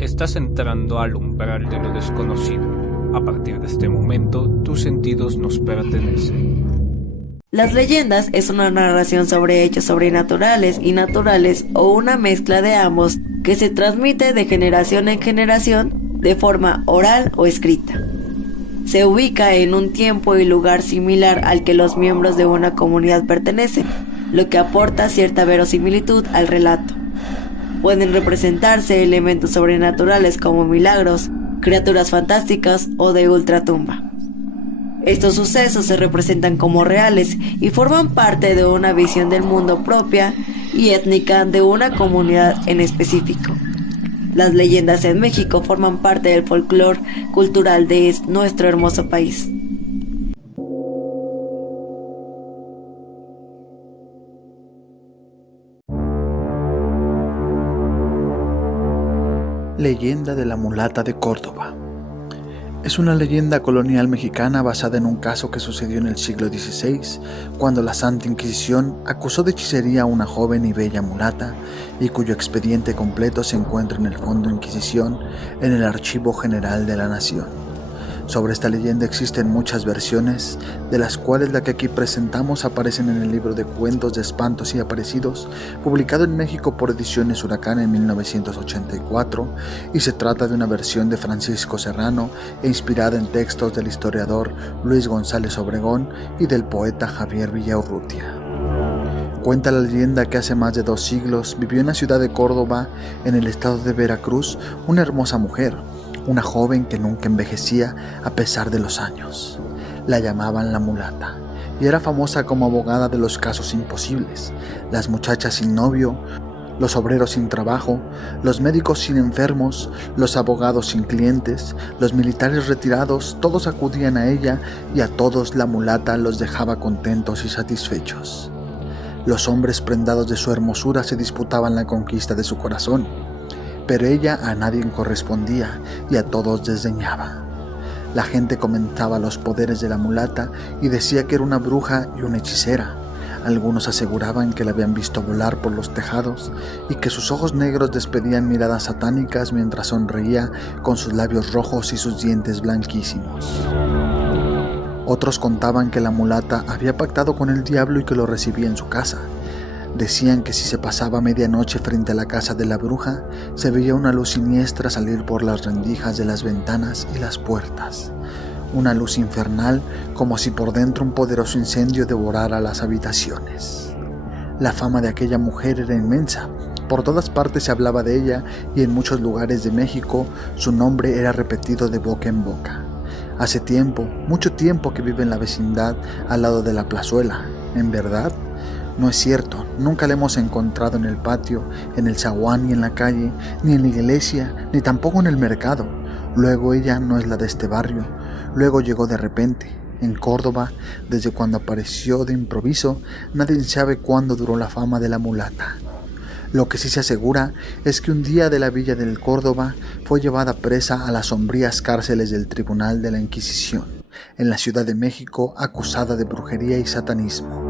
Estás entrando al umbral de lo desconocido. A partir de este momento, tus sentidos nos pertenecen. Las leyendas es una narración sobre hechos sobrenaturales y naturales o una mezcla de ambos que se transmite de generación en generación de forma oral o escrita. Se ubica en un tiempo y lugar similar al que los miembros de una comunidad pertenecen, lo que aporta cierta verosimilitud al relato. Pueden representarse elementos sobrenaturales como milagros, criaturas fantásticas o de ultratumba. Estos sucesos se representan como reales y forman parte de una visión del mundo propia y étnica de una comunidad en específico. Las leyendas en México forman parte del folclore cultural de nuestro hermoso país. Leyenda de la mulata de Córdoba. Es una leyenda colonial mexicana basada en un caso que sucedió en el siglo XVI, cuando la Santa Inquisición acusó de hechicería a una joven y bella mulata, y cuyo expediente completo se encuentra en el Fondo Inquisición en el Archivo General de la Nación. Sobre esta leyenda existen muchas versiones, de las cuales la que aquí presentamos aparecen en el libro de Cuentos de Espantos y Aparecidos, publicado en México por Ediciones Huracán en 1984, y se trata de una versión de Francisco Serrano e inspirada en textos del historiador Luis González Obregón y del poeta Javier Villaurrutia. Cuenta la leyenda que hace más de 2 siglos vivió en la ciudad de Córdoba, en el estado de Veracruz, una hermosa mujer, una joven que nunca envejecía a pesar de los años. La llamaban la mulata, y era famosa como abogada de los casos imposibles, las muchachas sin novio, los obreros sin trabajo, los médicos sin enfermos, los abogados sin clientes, los militares retirados, todos acudían a ella y a todos la mulata los dejaba contentos y satisfechos. Los hombres prendados de su hermosura se disputaban la conquista de su corazón, pero ella a nadie correspondía y a todos desdeñaba. La gente comentaba los poderes de la mulata y decía que era una bruja y una hechicera. Algunos aseguraban que la habían visto volar por los tejados y que sus ojos negros despedían miradas satánicas mientras sonreía con sus labios rojos y sus dientes blanquísimos. Otros contaban que la mulata había pactado con el diablo y que lo recibía en su casa. Decían que si se pasaba medianoche frente a la casa de la bruja, se veía una luz siniestra salir por las rendijas de las ventanas y las puertas. Una luz infernal, como si por dentro un poderoso incendio devorara las habitaciones. La fama de aquella mujer era inmensa. Por todas partes se hablaba de ella y en muchos lugares de México su nombre era repetido de boca en boca. Hace tiempo, mucho tiempo que vive en la vecindad al lado de la plazuela. ¿En verdad? No es cierto, nunca la hemos encontrado en el patio, en el zaguán ni en la calle, ni en la iglesia, ni tampoco en el mercado. Luego ella no es la de este barrio, luego llegó de repente. En Córdoba, desde cuando apareció de improviso, nadie sabe cuándo duró la fama de la mulata. Lo que sí se asegura es que un día de la villa del Córdoba fue llevada presa a las sombrías cárceles del Tribunal de la Inquisición, en la Ciudad de México, acusada de brujería y satanismo.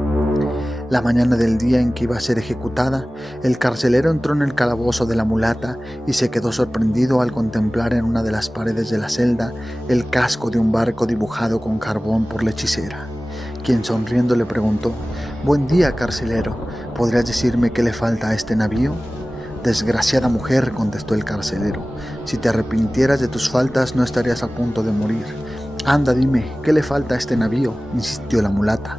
La mañana del día en que iba a ser ejecutada, el carcelero entró en el calabozo de la mulata y se quedó sorprendido al contemplar en una de las paredes de la celda el casco de un barco dibujado con carbón por la hechicera, quien sonriendo le preguntó: «Buen día, carcelero, ¿podrías decirme qué le falta a este navío?» «Desgraciada mujer», contestó el carcelero, «si te arrepintieras de tus faltas no estarías a punto de morir». «Anda, dime, ¿qué le falta a este navío?», insistió la mulata.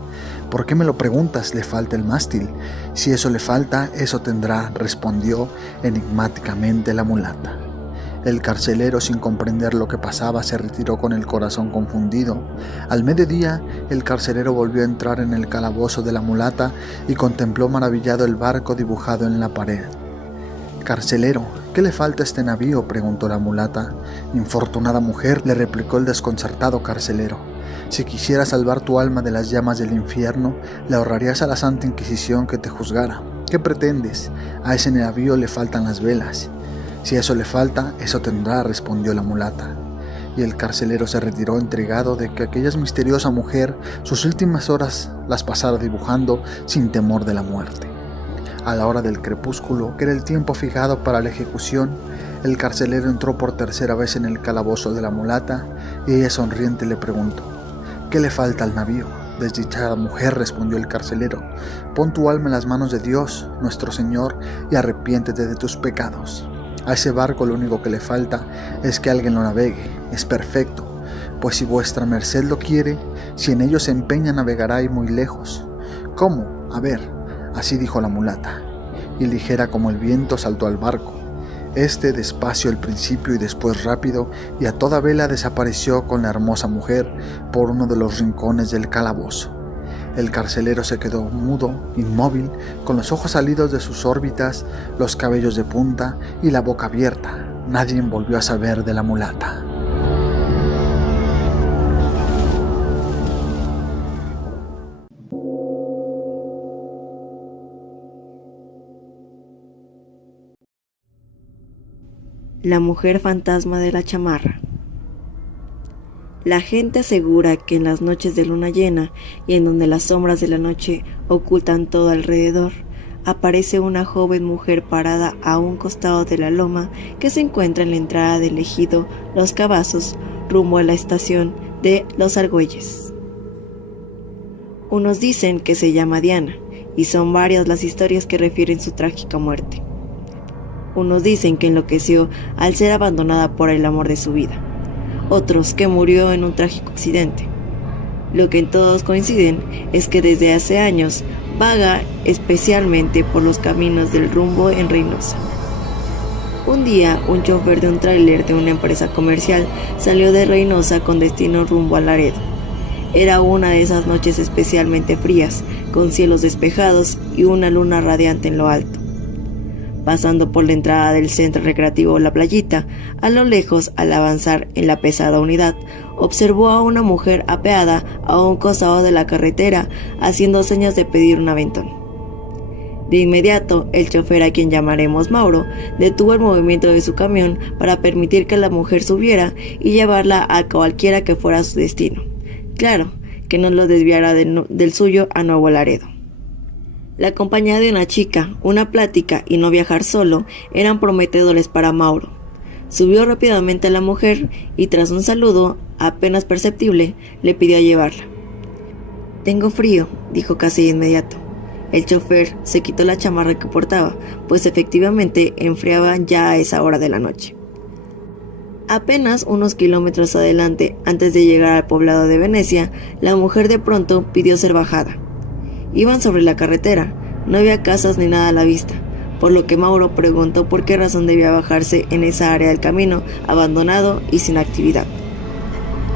«¿Por qué me lo preguntas? Le falta el mástil». «Si eso le falta, eso tendrá», respondió enigmáticamente la mulata. El carcelero, sin comprender lo que pasaba, se retiró con el corazón confundido. Al mediodía, el carcelero volvió a entrar en el calabozo de la mulata y contempló maravillado el barco dibujado en la pared. «Carcelero, ¿qué le falta a este navío?», preguntó la mulata. «Infortunada mujer», le replicó el desconcertado carcelero, «si quisieras salvar tu alma de las llamas del infierno, le ahorrarías a la Santa Inquisición que te juzgara. ¿Qué pretendes? A ese navío le faltan las velas». «Si eso le falta, eso tendrá», respondió la mulata. Y el carcelero se retiró intrigado de que aquella misteriosa mujer sus últimas horas las pasara dibujando sin temor de la muerte. A la hora del crepúsculo, que era el tiempo fijado para la ejecución, El carcelero entró por tercera vez en el calabozo de la mulata y ella sonriente le preguntó: ¿qué le falta al navío? Desdichada mujer, respondió el carcelero, pon tu alma en las manos de Dios, nuestro Señor, y arrepiéntete de tus pecados. A ese barco lo único que le falta es que alguien lo navegue, es perfecto, pues si vuestra merced lo quiere, si en ello se empeña navegará y muy lejos. ¿Cómo? A ver, así dijo la mulata, y ligera como el viento saltó al barco. Este despacio al principio y después rápido, y a toda vela desapareció con la hermosa mujer por uno de los rincones del calabozo. El carcelero se quedó mudo, inmóvil, con los ojos salidos de sus órbitas, los cabellos de punta y la boca abierta. Nadie volvió a saber de la mulata. La mujer fantasma de la chamarra. La gente asegura que en las noches de luna llena y en donde las sombras de la noche ocultan todo alrededor, aparece una joven mujer parada a un costado de la loma que se encuentra en la entrada del ejido Los Cabazos, rumbo a la estación de Los Argüelles. Unos dicen que se llama Diana, y son varias las historias que refieren su trágica muerte. Unos dicen que enloqueció al ser abandonada por el amor de su vida, otros que murió en un trágico accidente. Lo que en todos coinciden es que desde hace años vaga especialmente por los caminos del rumbo en Reynosa. Un día, un chofer de un tráiler de una empresa comercial salió de Reynosa con destino rumbo a Laredo. Era una de esas noches especialmente frías, con cielos despejados y una luna radiante en lo alto. Pasando por la entrada del centro recreativo La Playita, a lo lejos, al avanzar en la pesada unidad, observó a una mujer apeada a un costado de la carretera, haciendo señas de pedir un aventón. De inmediato, el chofer, a quien llamaremos Mauro, detuvo el movimiento de su camión para permitir que la mujer subiera y llevarla a cualquiera que fuera su destino. Claro, que no lo desviara del suyo a Nuevo Laredo. La compañía de una chica, una plática y no viajar solo eran prometedores para Mauro. Subió rápidamente a la mujer y tras un saludo apenas perceptible le pidió llevarla. «Tengo frío», dijo casi de inmediato. El chofer se quitó la chamarra que portaba, pues efectivamente enfriaba ya a esa hora de la noche. Apenas unos kilómetros adelante, antes de llegar al poblado de Venecia, la mujer de pronto pidió ser bajada. Iban sobre la carretera, no había casas ni nada a la vista, por lo que Mauro preguntó por qué razón debía bajarse en esa área del camino, abandonado y sin actividad.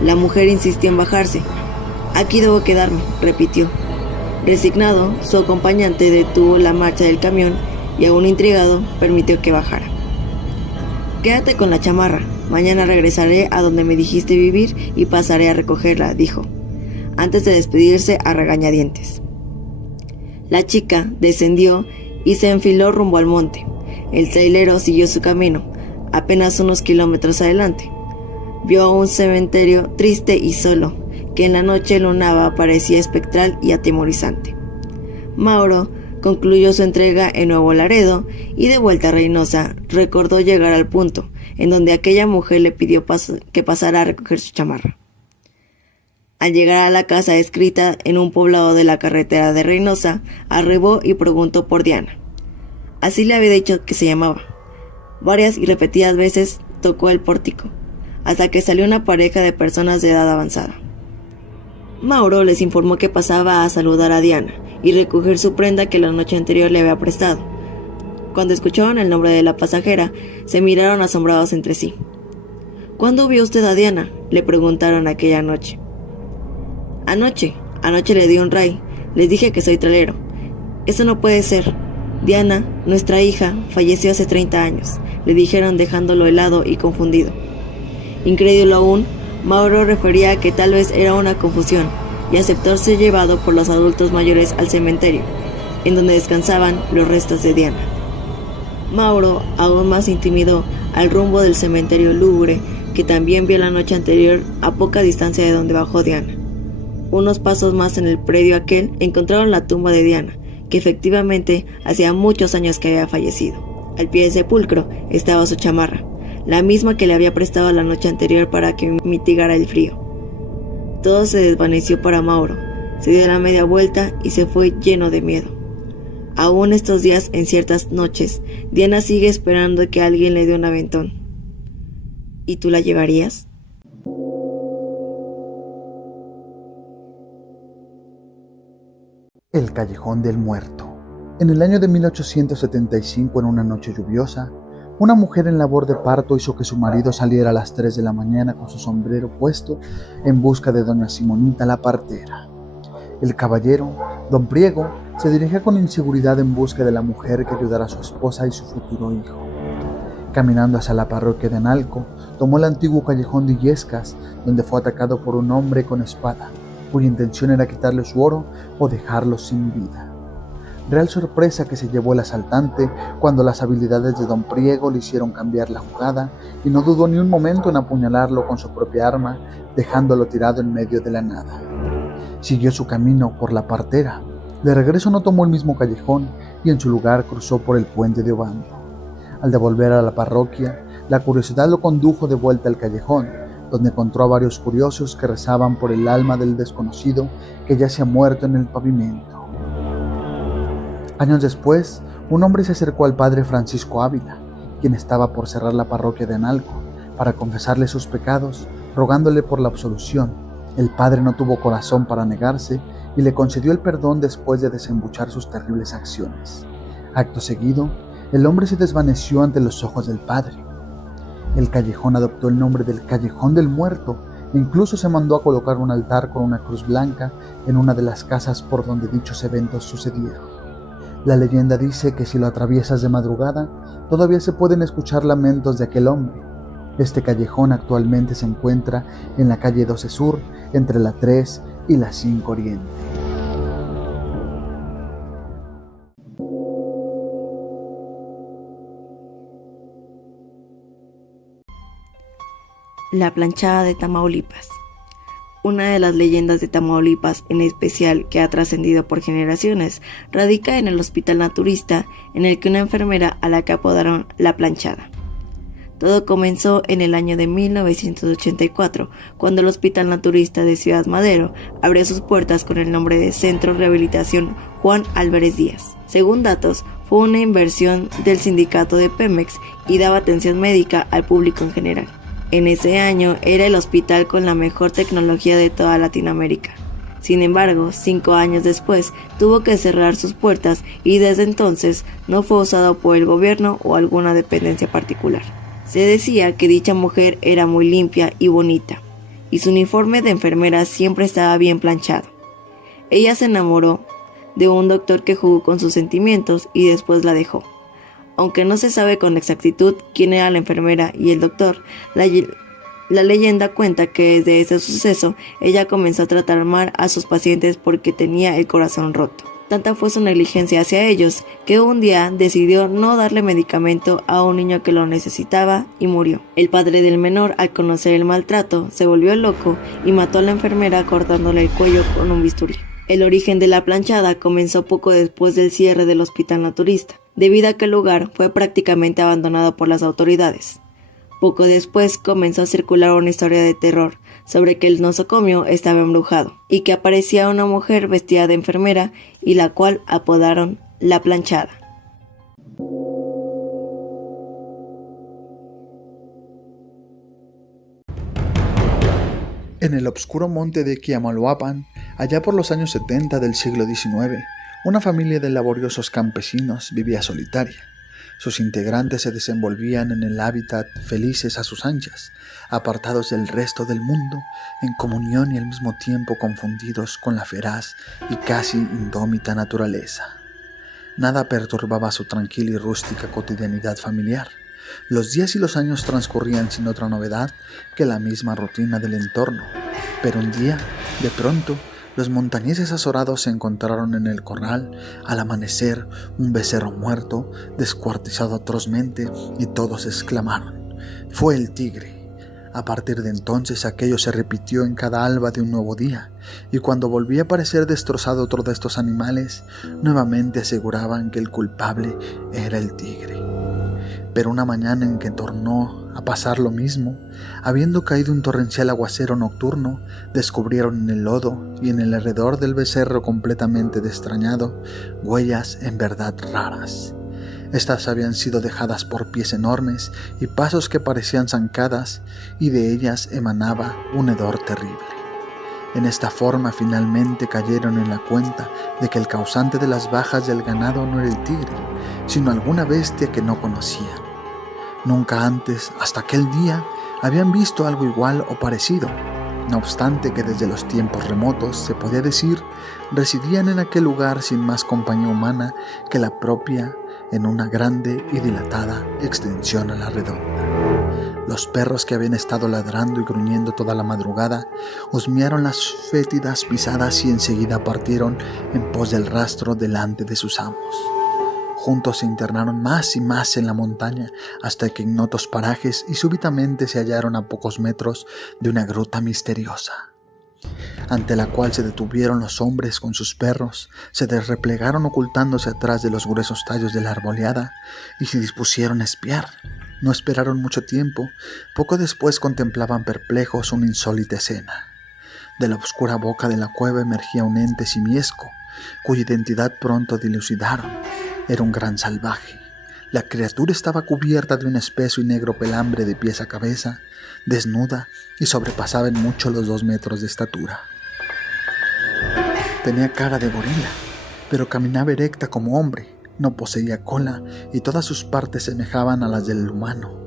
La mujer insistió en bajarse. «Aquí debo quedarme», repitió. Resignado, su acompañante detuvo la marcha del camión y, aún intrigado, permitió que bajara. «Quédate con la chamarra, mañana regresaré a donde me dijiste vivir y pasaré a recogerla», dijo, antes de despedirse a regañadientes. La chica descendió y se enfiló rumbo al monte. El trailero siguió su camino. Apenas unos kilómetros adelante, vio un cementerio triste y solo, que en la noche lunaba parecía espectral y atemorizante. Mauro concluyó su entrega en Nuevo Laredo y de vuelta a Reynosa recordó llegar al punto en donde aquella mujer le pidió que pasara a recoger su chamarra. Al llegar a la casa descrita en un poblado de la carretera de Reynosa, arribó y preguntó por Diana. Así le había dicho que se llamaba. Varias y repetidas veces tocó el pórtico, hasta que salió una pareja de personas de edad avanzada. Mauro les informó que pasaba a saludar a Diana y recoger su prenda que la noche anterior le había prestado. Cuando escucharon el nombre de la pasajera, se miraron asombrados entre sí. «¿Cuándo vio usted a Diana?», le preguntaron aquella noche. Anoche le di un ray. Les dije que soy trailero». «Eso no puede ser. Diana, nuestra hija, falleció hace 30 años», le dijeron dejándolo helado y confundido. Incrédulo aún, Mauro refería que tal vez era una confusión y aceptó ser llevado por los adultos mayores al cementerio, en donde descansaban los restos de Diana. Mauro aún más intimidó al rumbo del cementerio lúgubre que también vio la noche anterior a poca distancia de donde bajó Diana. Unos pasos más en el predio aquel encontraron la tumba de Diana, que efectivamente hacía muchos años que había fallecido. Al pie del sepulcro estaba su chamarra, la misma que le había prestado la noche anterior para que mitigara el frío. Todo se desvaneció para Mauro, se dio la media vuelta y se fue lleno de miedo. Aún estos días, en ciertas noches, Diana sigue esperando que alguien le dé un aventón. ¿Y tú la llevarías? El Callejón del Muerto. En el año de 1875, en una noche lluviosa, una mujer en labor de parto hizo que su marido saliera a las 3 de la mañana con su sombrero puesto en busca de doña Simonita la partera. El caballero, don Priego, se dirigía con inseguridad en busca de la mujer que ayudara a su esposa y su futuro hijo. Caminando hacia la parroquia de Analco, tomó el antiguo callejón de Illescas, donde fue atacado por un hombre con espada, cuya intención era quitarle su oro o dejarlo sin vida. Real sorpresa que se llevó el asaltante cuando las habilidades de don Priego le hicieron cambiar la jugada y no dudó ni un momento en apuñalarlo con su propia arma, dejándolo tirado en medio de la nada. Siguió su camino por la partera. De regreso no tomó el mismo callejón y en su lugar cruzó por el puente de Obando. Al devolver a la parroquia, la curiosidad lo condujo de vuelta al callejón, donde encontró a varios curiosos que rezaban por el alma del desconocido que ya se ha muerto en el pavimento. Años después, un hombre se acercó al padre Francisco Ávila, quien estaba por cerrar la parroquia de Analco, para confesarle sus pecados, rogándole por la absolución. El padre no tuvo corazón para negarse y le concedió el perdón después de desembuchar sus terribles acciones. Acto seguido, el hombre se desvaneció ante los ojos del padre. El callejón adoptó el nombre del Callejón del Muerto e incluso se mandó a colocar un altar con una cruz blanca en una de las casas por donde dichos eventos sucedieron. La leyenda dice que si lo atraviesas de madrugada, todavía se pueden escuchar lamentos de aquel hombre. Este callejón actualmente se encuentra en la calle 12 Sur, entre la 3 y la 5 Oriente. La planchada de Tamaulipas. Una de las leyendas de Tamaulipas, en especial que ha trascendido por generaciones, radica en el hospital naturista en el que una enfermera a la que apodaron La Planchada. Todo comenzó en el año de 1984, cuando el Hospital Naturista de Ciudad Madero abrió sus puertas con el nombre de Centro Rehabilitación Juan Álvarez Díaz. Según datos, fue una inversión del sindicato de Pemex y daba atención médica al público en general. En ese año era el hospital con la mejor tecnología de toda Latinoamérica. Sin embargo, 5 años después tuvo que cerrar sus puertas y desde entonces no fue usado por el gobierno o alguna dependencia particular. Se decía que dicha mujer era muy limpia y bonita, y su uniforme de enfermera siempre estaba bien planchado. Ella se enamoró de un doctor que jugó con sus sentimientos y después la dejó. Aunque no se sabe con exactitud quién era la enfermera y el doctor, la leyenda cuenta que desde ese suceso ella comenzó a tratar mal a sus pacientes porque tenía el corazón roto. Tanta fue su negligencia hacia ellos que un día decidió no darle medicamento a un niño que lo necesitaba y murió. El padre del menor, al conocer el maltrato, se volvió loco y mató a la enfermera cortándole el cuello con un bisturí. El origen de La Planchada comenzó poco después del cierre del Hospital Naturista, debido a que el lugar fue prácticamente abandonado por las autoridades. Poco después comenzó a circular una historia de terror sobre que el nosocomio estaba embrujado y que aparecía una mujer vestida de enfermera y la cual apodaron La Planchada. En el obscuro monte de Quiamaloapan, allá por los años 70 del siglo XIX, una familia de laboriosos campesinos vivía solitaria. Sus integrantes se desenvolvían en el hábitat felices a sus anchas, apartados del resto del mundo, en comunión y al mismo tiempo confundidos con la feraz y casi indómita naturaleza. Nada perturbaba su tranquila y rústica cotidianidad familiar. Los días y los años transcurrían sin otra novedad que la misma rutina del entorno. Pero un día, de pronto, los montañeses azorados se encontraron en el corral, al amanecer, un becerro muerto, descuartizado atrozmente, y todos exclamaron: «¡Fue el tigre!». A partir de entonces aquello se repitió en cada alba de un nuevo día, y cuando volvía a aparecer destrozado otro de estos animales, nuevamente aseguraban que el culpable era el tigre. pero una mañana en que tornó a pasar lo mismo, habiendo caído un torrencial aguacero nocturno, descubrieron en el lodo y en el alrededor del becerro completamente destrañado huellas en verdad raras. Estas habían sido dejadas por pies enormes y pasos que parecían zancadas, y de ellas emanaba un hedor terrible. En esta forma finalmente cayeron en la cuenta de que el causante de las bajas del ganado no era el tigre, sino alguna bestia que no conocían. Nunca antes, hasta aquel día, habían visto algo igual o parecido, no obstante que desde los tiempos remotos, se podía decir, residían en aquel lugar sin más compañía humana que la propia en una grande y dilatada extensión a la redonda. Los perros que habían estado ladrando y gruñendo toda la madrugada husmearon las fétidas pisadas y enseguida partieron en pos del rastro delante de sus amos. Juntos se internaron más y más en la montaña hasta que ignotos parajes y súbitamente se hallaron a pocos metros de una gruta misteriosa, ante la cual se detuvieron los hombres con sus perros, se replegaron ocultándose atrás de los gruesos tallos de la arboleada y se dispusieron a espiar. No esperaron mucho tiempo, poco después contemplaban perplejos una insólita escena. De la oscura boca de la cueva emergía un ente simiesco, cuya identidad pronto dilucidaron. Era un gran salvaje. La criatura estaba cubierta de un espeso y negro pelambre de pies a cabeza, desnuda y sobrepasaba en mucho los 2 metros de estatura. Tenía cara de gorila, pero caminaba erecta como hombre, no poseía cola y todas sus partes semejaban a las del humano.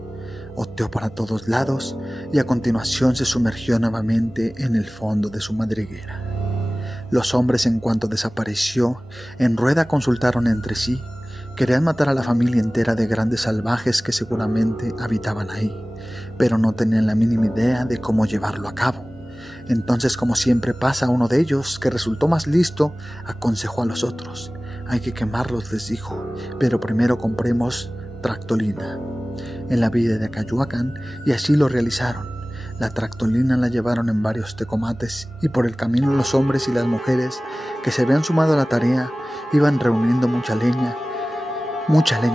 Oteó para todos lados y a continuación se sumergió nuevamente en el fondo de su madriguera. Los hombres, en cuanto desapareció, en rueda consultaron entre sí. Querían matar a la familia entera de grandes salvajes que seguramente habitaban ahí, pero no tenían la mínima idea de cómo llevarlo a cabo. Entonces, como siempre pasa, uno de ellos, que resultó más listo, aconsejó a los otros. Hay que quemarlos, les dijo, pero primero compremos tractolina en la villa de Acayuacán, y así lo realizaron. La tractolina la llevaron en varios tecomates y por el camino los hombres y las mujeres que se habían sumado a la tarea iban reuniendo mucha leña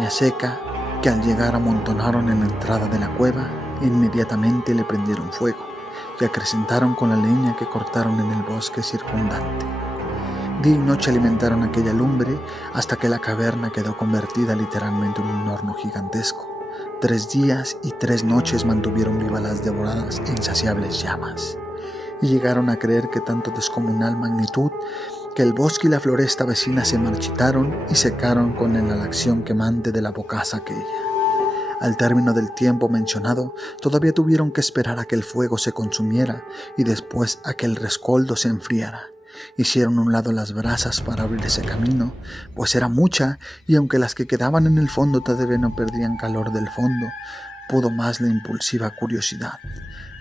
seca que al llegar amontonaron en la entrada de la cueva e inmediatamente le prendieron fuego y acrecentaron con la leña que cortaron en el bosque circundante. Día y noche alimentaron aquella lumbre hasta que la caverna quedó convertida literalmente en un horno gigantesco. 3 días y 3 noches mantuvieron vivas las devoradas e insaciables llamas, y llegaron a creer que tanto descomunal magnitud que el bosque y la floresta vecina se marchitaron y secaron con la inhalación quemante de la bocaza aquella. Al término del tiempo mencionado, todavía tuvieron que esperar a que el fuego se consumiera y después a que el rescoldo se enfriara. Hicieron a un lado las brasas para abrir ese camino, pues era mucha, y aunque las que quedaban en el fondo todavía no perdían calor del fondo, pudo más la impulsiva curiosidad.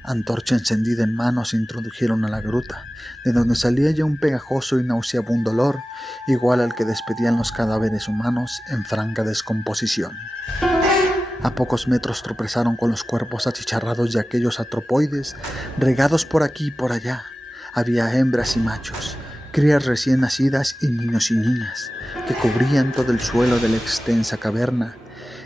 Antorcha encendida en mano se introdujeron a la gruta, de donde salía ya un pegajoso y nauseabundo olor, igual al que despedían los cadáveres humanos en franca descomposición. A pocos metros tropezaron con los cuerpos achicharrados de aquellos antropoides, regados por aquí y por allá. Había hembras y machos, crías recién nacidas y niños y niñas, que cubrían todo el suelo de la extensa caverna.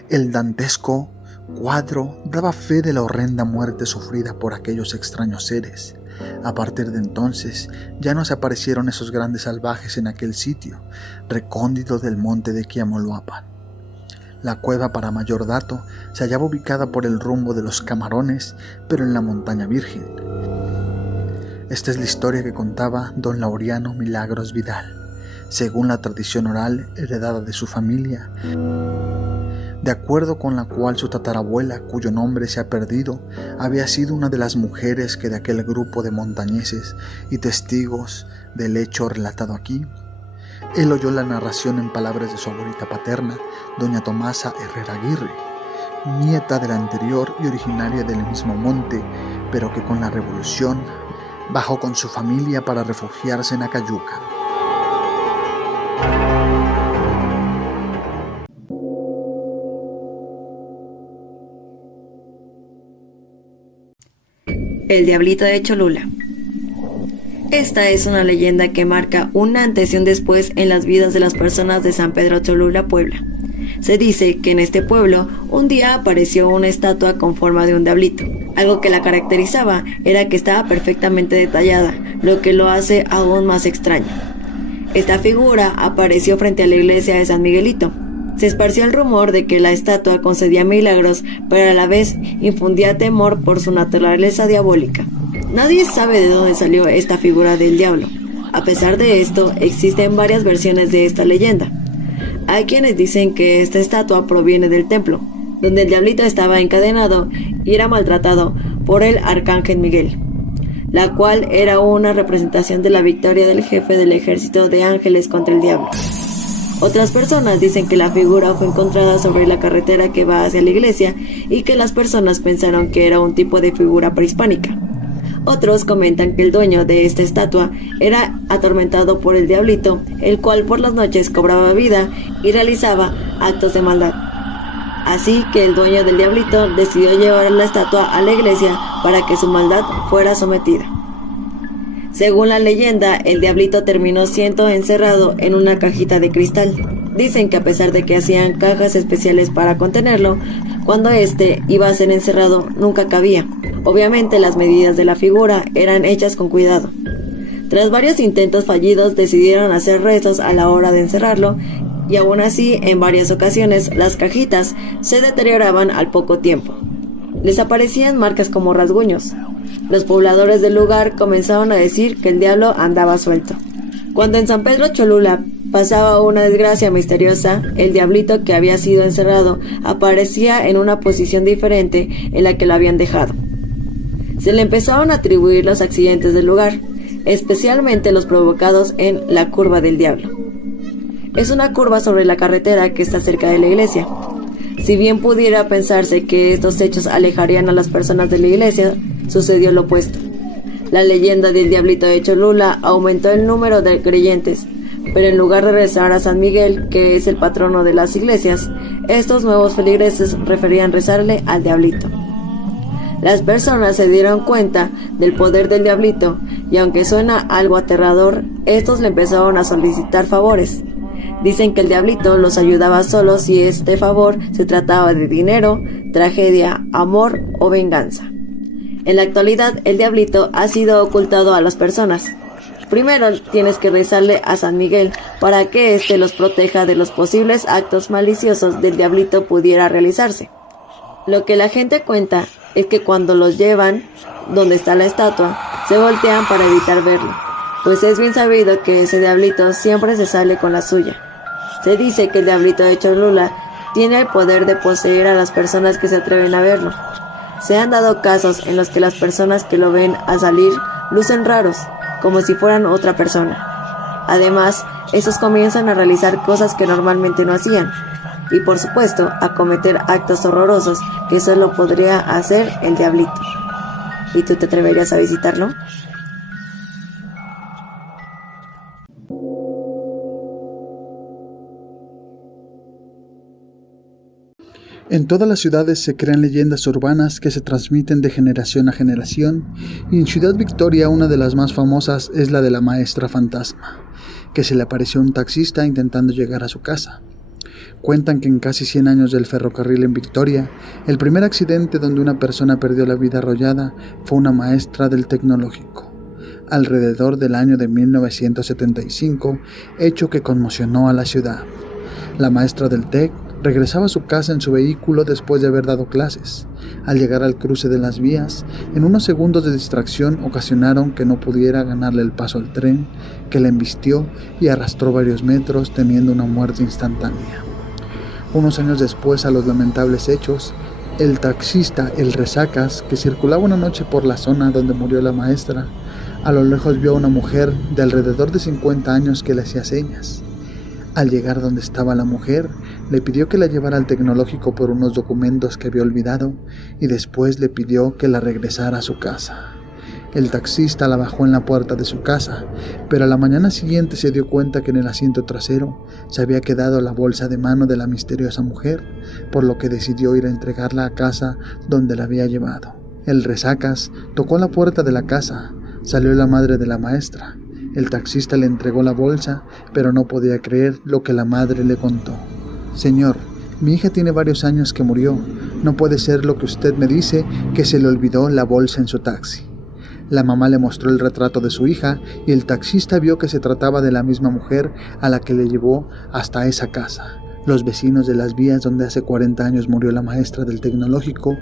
El dantesco cuadro daba fe de la horrenda muerte sufrida por aquellos extraños seres. A partir de entonces, ya no se aparecieron esos grandes salvajes en aquel sitio, recóndito del monte de Quiamoloapan. La cueva, para mayor dato, se hallaba ubicada por el rumbo de los Camarones, pero en la montaña Virgen. Esta es la historia que contaba don Laureano Milagros Vidal, según la tradición oral heredada de su familia, de acuerdo con la cual su tatarabuela, cuyo nombre se ha perdido, había sido una de las mujeres que de aquel grupo de montañeses y testigos del hecho relatado aquí. Él oyó la narración en palabras de su abuelita paterna, doña Tomasa Herrera Aguirre, nieta de la anterior y originaria del mismo monte, pero que con la revolución bajó con su familia para refugiarse en Acayuca. El Diablito de Cholula. Esta es una leyenda que marca un antes y un después en las vidas de las personas de San Pedro Cholula, Puebla. Se dice que en este pueblo un día apareció una estatua con forma de un diablito. Algo que la caracterizaba era que estaba perfectamente detallada, lo que lo hace aún más extraño. Esta figura apareció frente a la iglesia de San Miguelito. Se esparció el rumor de que la estatua concedía milagros, pero a la vez infundía temor por su naturaleza diabólica. Nadie sabe de dónde salió esta figura del diablo. A pesar de esto, existen varias versiones de esta leyenda. Hay quienes dicen que esta estatua proviene del templo, donde el diablito estaba encadenado y era maltratado por el arcángel Miguel, la cual era una representación de la victoria del jefe del ejército de ángeles contra el diablo. Otras personas dicen que la figura fue encontrada sobre la carretera que va hacia la iglesia y que las personas pensaron que era un tipo de figura prehispánica. Otros comentan que el dueño de esta estatua era atormentado por el diablito, el cual por las noches cobraba vida y realizaba actos de maldad. Así que el dueño del diablito decidió llevar la estatua a la iglesia para que su maldad fuera sometida. Según la leyenda, el diablito terminó siendo encerrado en una cajita de cristal. Dicen que a pesar de que hacían cajas especiales para contenerlo, cuando éste iba a ser encerrado nunca cabía. Obviamente las medidas de la figura eran hechas con cuidado. Tras varios intentos fallidos decidieron hacer rezos a la hora de encerrarlo y aún así en varias ocasiones las cajitas se deterioraban al poco tiempo. Les aparecían marcas como rasguños. Los pobladores del lugar comenzaron a decir que el diablo andaba suelto. Cuando en San Pedro Cholula pasaba una desgracia misteriosa, el diablito que había sido encerrado aparecía en una posición diferente en la que lo habían dejado. Se le empezaron a atribuir los accidentes del lugar, especialmente los provocados en la Curva del Diablo. Es una curva sobre la carretera que está cerca de la iglesia. Si bien pudiera pensarse que estos hechos alejarían a las personas de la iglesia, sucedió lo opuesto. La leyenda del diablito de Cholula aumentó el número de creyentes, pero en lugar de rezar a San Miguel, que es el patrono de las iglesias, estos nuevos feligreses preferían rezarle al diablito. Las personas se dieron cuenta del poder del diablito y aunque suena algo aterrador, estos le empezaron a solicitar favores. Dicen que el diablito los ayudaba solo si este favor se trataba de dinero, tragedia, amor o venganza. En la actualidad, el diablito ha sido ocultado a las personas. Primero tienes que rezarle a San Miguel para que éste los proteja de los posibles actos maliciosos del diablito pudiera realizarse. Lo que la gente cuenta es que cuando los llevan donde está la estatua, se voltean para evitar verlo, pues es bien sabido que ese diablito siempre se sale con la suya. Se dice que el diablito de Cholula tiene el poder de poseer a las personas que se atreven a verlo. Se han dado casos en los que las personas que lo ven a salir lucen raros, como si fueran otra persona. Además, estos comienzan a realizar cosas que normalmente no hacían, y por supuesto a cometer actos horrorosos que solo podría hacer el diablito. ¿Y tú te atreverías a visitarlo? En todas las ciudades se crean leyendas urbanas que se transmiten de generación a generación, y en Ciudad Victoria una de las más famosas es la de la maestra fantasma, que se le apareció a un taxista intentando llegar a su casa. Cuentan que en casi 100 años del ferrocarril en Victoria, el primer accidente donde una persona perdió la vida arrollada fue una maestra del tecnológico, alrededor del año de 1975, hecho que conmocionó a la ciudad. La maestra del TEC regresaba a su casa en su vehículo después de haber dado clases. Al llegar al cruce de las vías, en unos segundos de distracción ocasionaron que no pudiera ganarle el paso al tren, que la embistió y arrastró varios metros teniendo una muerte instantánea. Unos años después a los lamentables hechos, el taxista El Resacas, que circulaba una noche por la zona donde murió la maestra, a lo lejos vio a una mujer de alrededor de 50 años que le hacía señas. Al llegar donde estaba la mujer, le pidió que la llevara al tecnológico por unos documentos que había olvidado y después le pidió que la regresara a su casa. El taxista la bajó en la puerta de su casa, pero a la mañana siguiente se dio cuenta que en el asiento trasero se había quedado la bolsa de mano de la misteriosa mujer, por lo que decidió ir a entregarla a casa donde la había llevado. El Resacas tocó la puerta de la casa, salió la madre de la maestra. El taxista le entregó la bolsa, pero no podía creer lo que la madre le contó. «Señor, Mi hija tiene varios años que murió. No puede ser lo que usted me dice, que se le olvidó la bolsa en su taxi. La mamá le mostró el retrato de su hija y el taxista vio que se trataba de la misma mujer a la que le llevó hasta esa casa. Los vecinos de las vías donde hace 40 años murió la maestra del tecnológico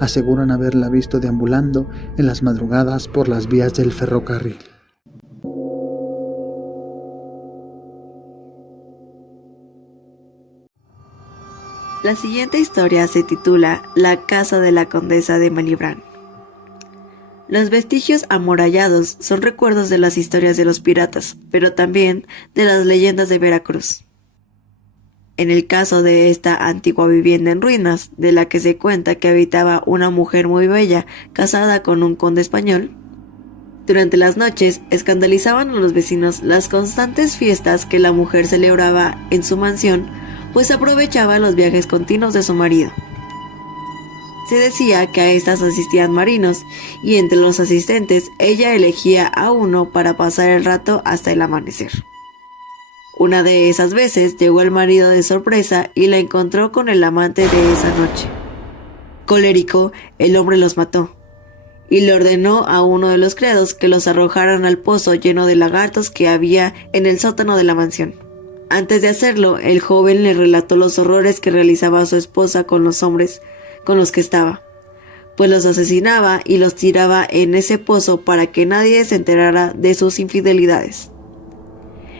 aseguran haberla visto deambulando en las madrugadas por las vías del ferrocarril. La siguiente historia se titula La casa de la condesa de Malibran. Los vestigios amurallados son recuerdos de las historias de los piratas, pero también de las leyendas de Veracruz. En el caso de esta antigua vivienda en ruinas, de la que se cuenta que habitaba una mujer muy bella casada con un conde español, durante las noches escandalizaban a los vecinos las constantes fiestas que la mujer celebraba en su mansión, pues aprovechaba los viajes continuos de su marido. Se decía que a estas asistían marinos, y entre los asistentes ella elegía a uno para pasar el rato hasta el amanecer. Una de esas veces llegó el marido de sorpresa y la encontró con el amante de esa noche. Colérico, el hombre los mató, y le ordenó a uno de los criados que los arrojaran al pozo lleno de lagartos que había en el sótano de la mansión. Antes de hacerlo, el joven le relató los horrores que realizaba su esposa con los hombres con los que estaba, pues los asesinaba y los tiraba en ese pozo para que nadie se enterara de sus infidelidades.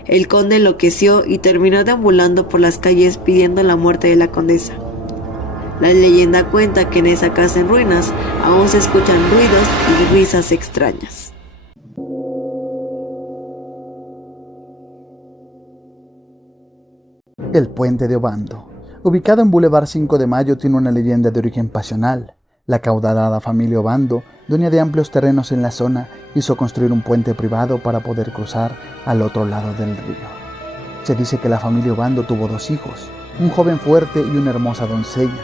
El conde enloqueció y terminó deambulando por las calles pidiendo la muerte de la condesa. La leyenda cuenta que en esa casa en ruinas aún se escuchan ruidos y risas extrañas. El puente de Obando. Ubicado en Boulevard 5 de Mayo, tiene una leyenda de origen pasional. La acaudalada familia Obando, dueña de amplios terrenos en la zona, hizo construir un puente privado para poder cruzar al otro lado del río. Se dice que la familia Obando tuvo 2 hijos, un joven fuerte y una hermosa doncella,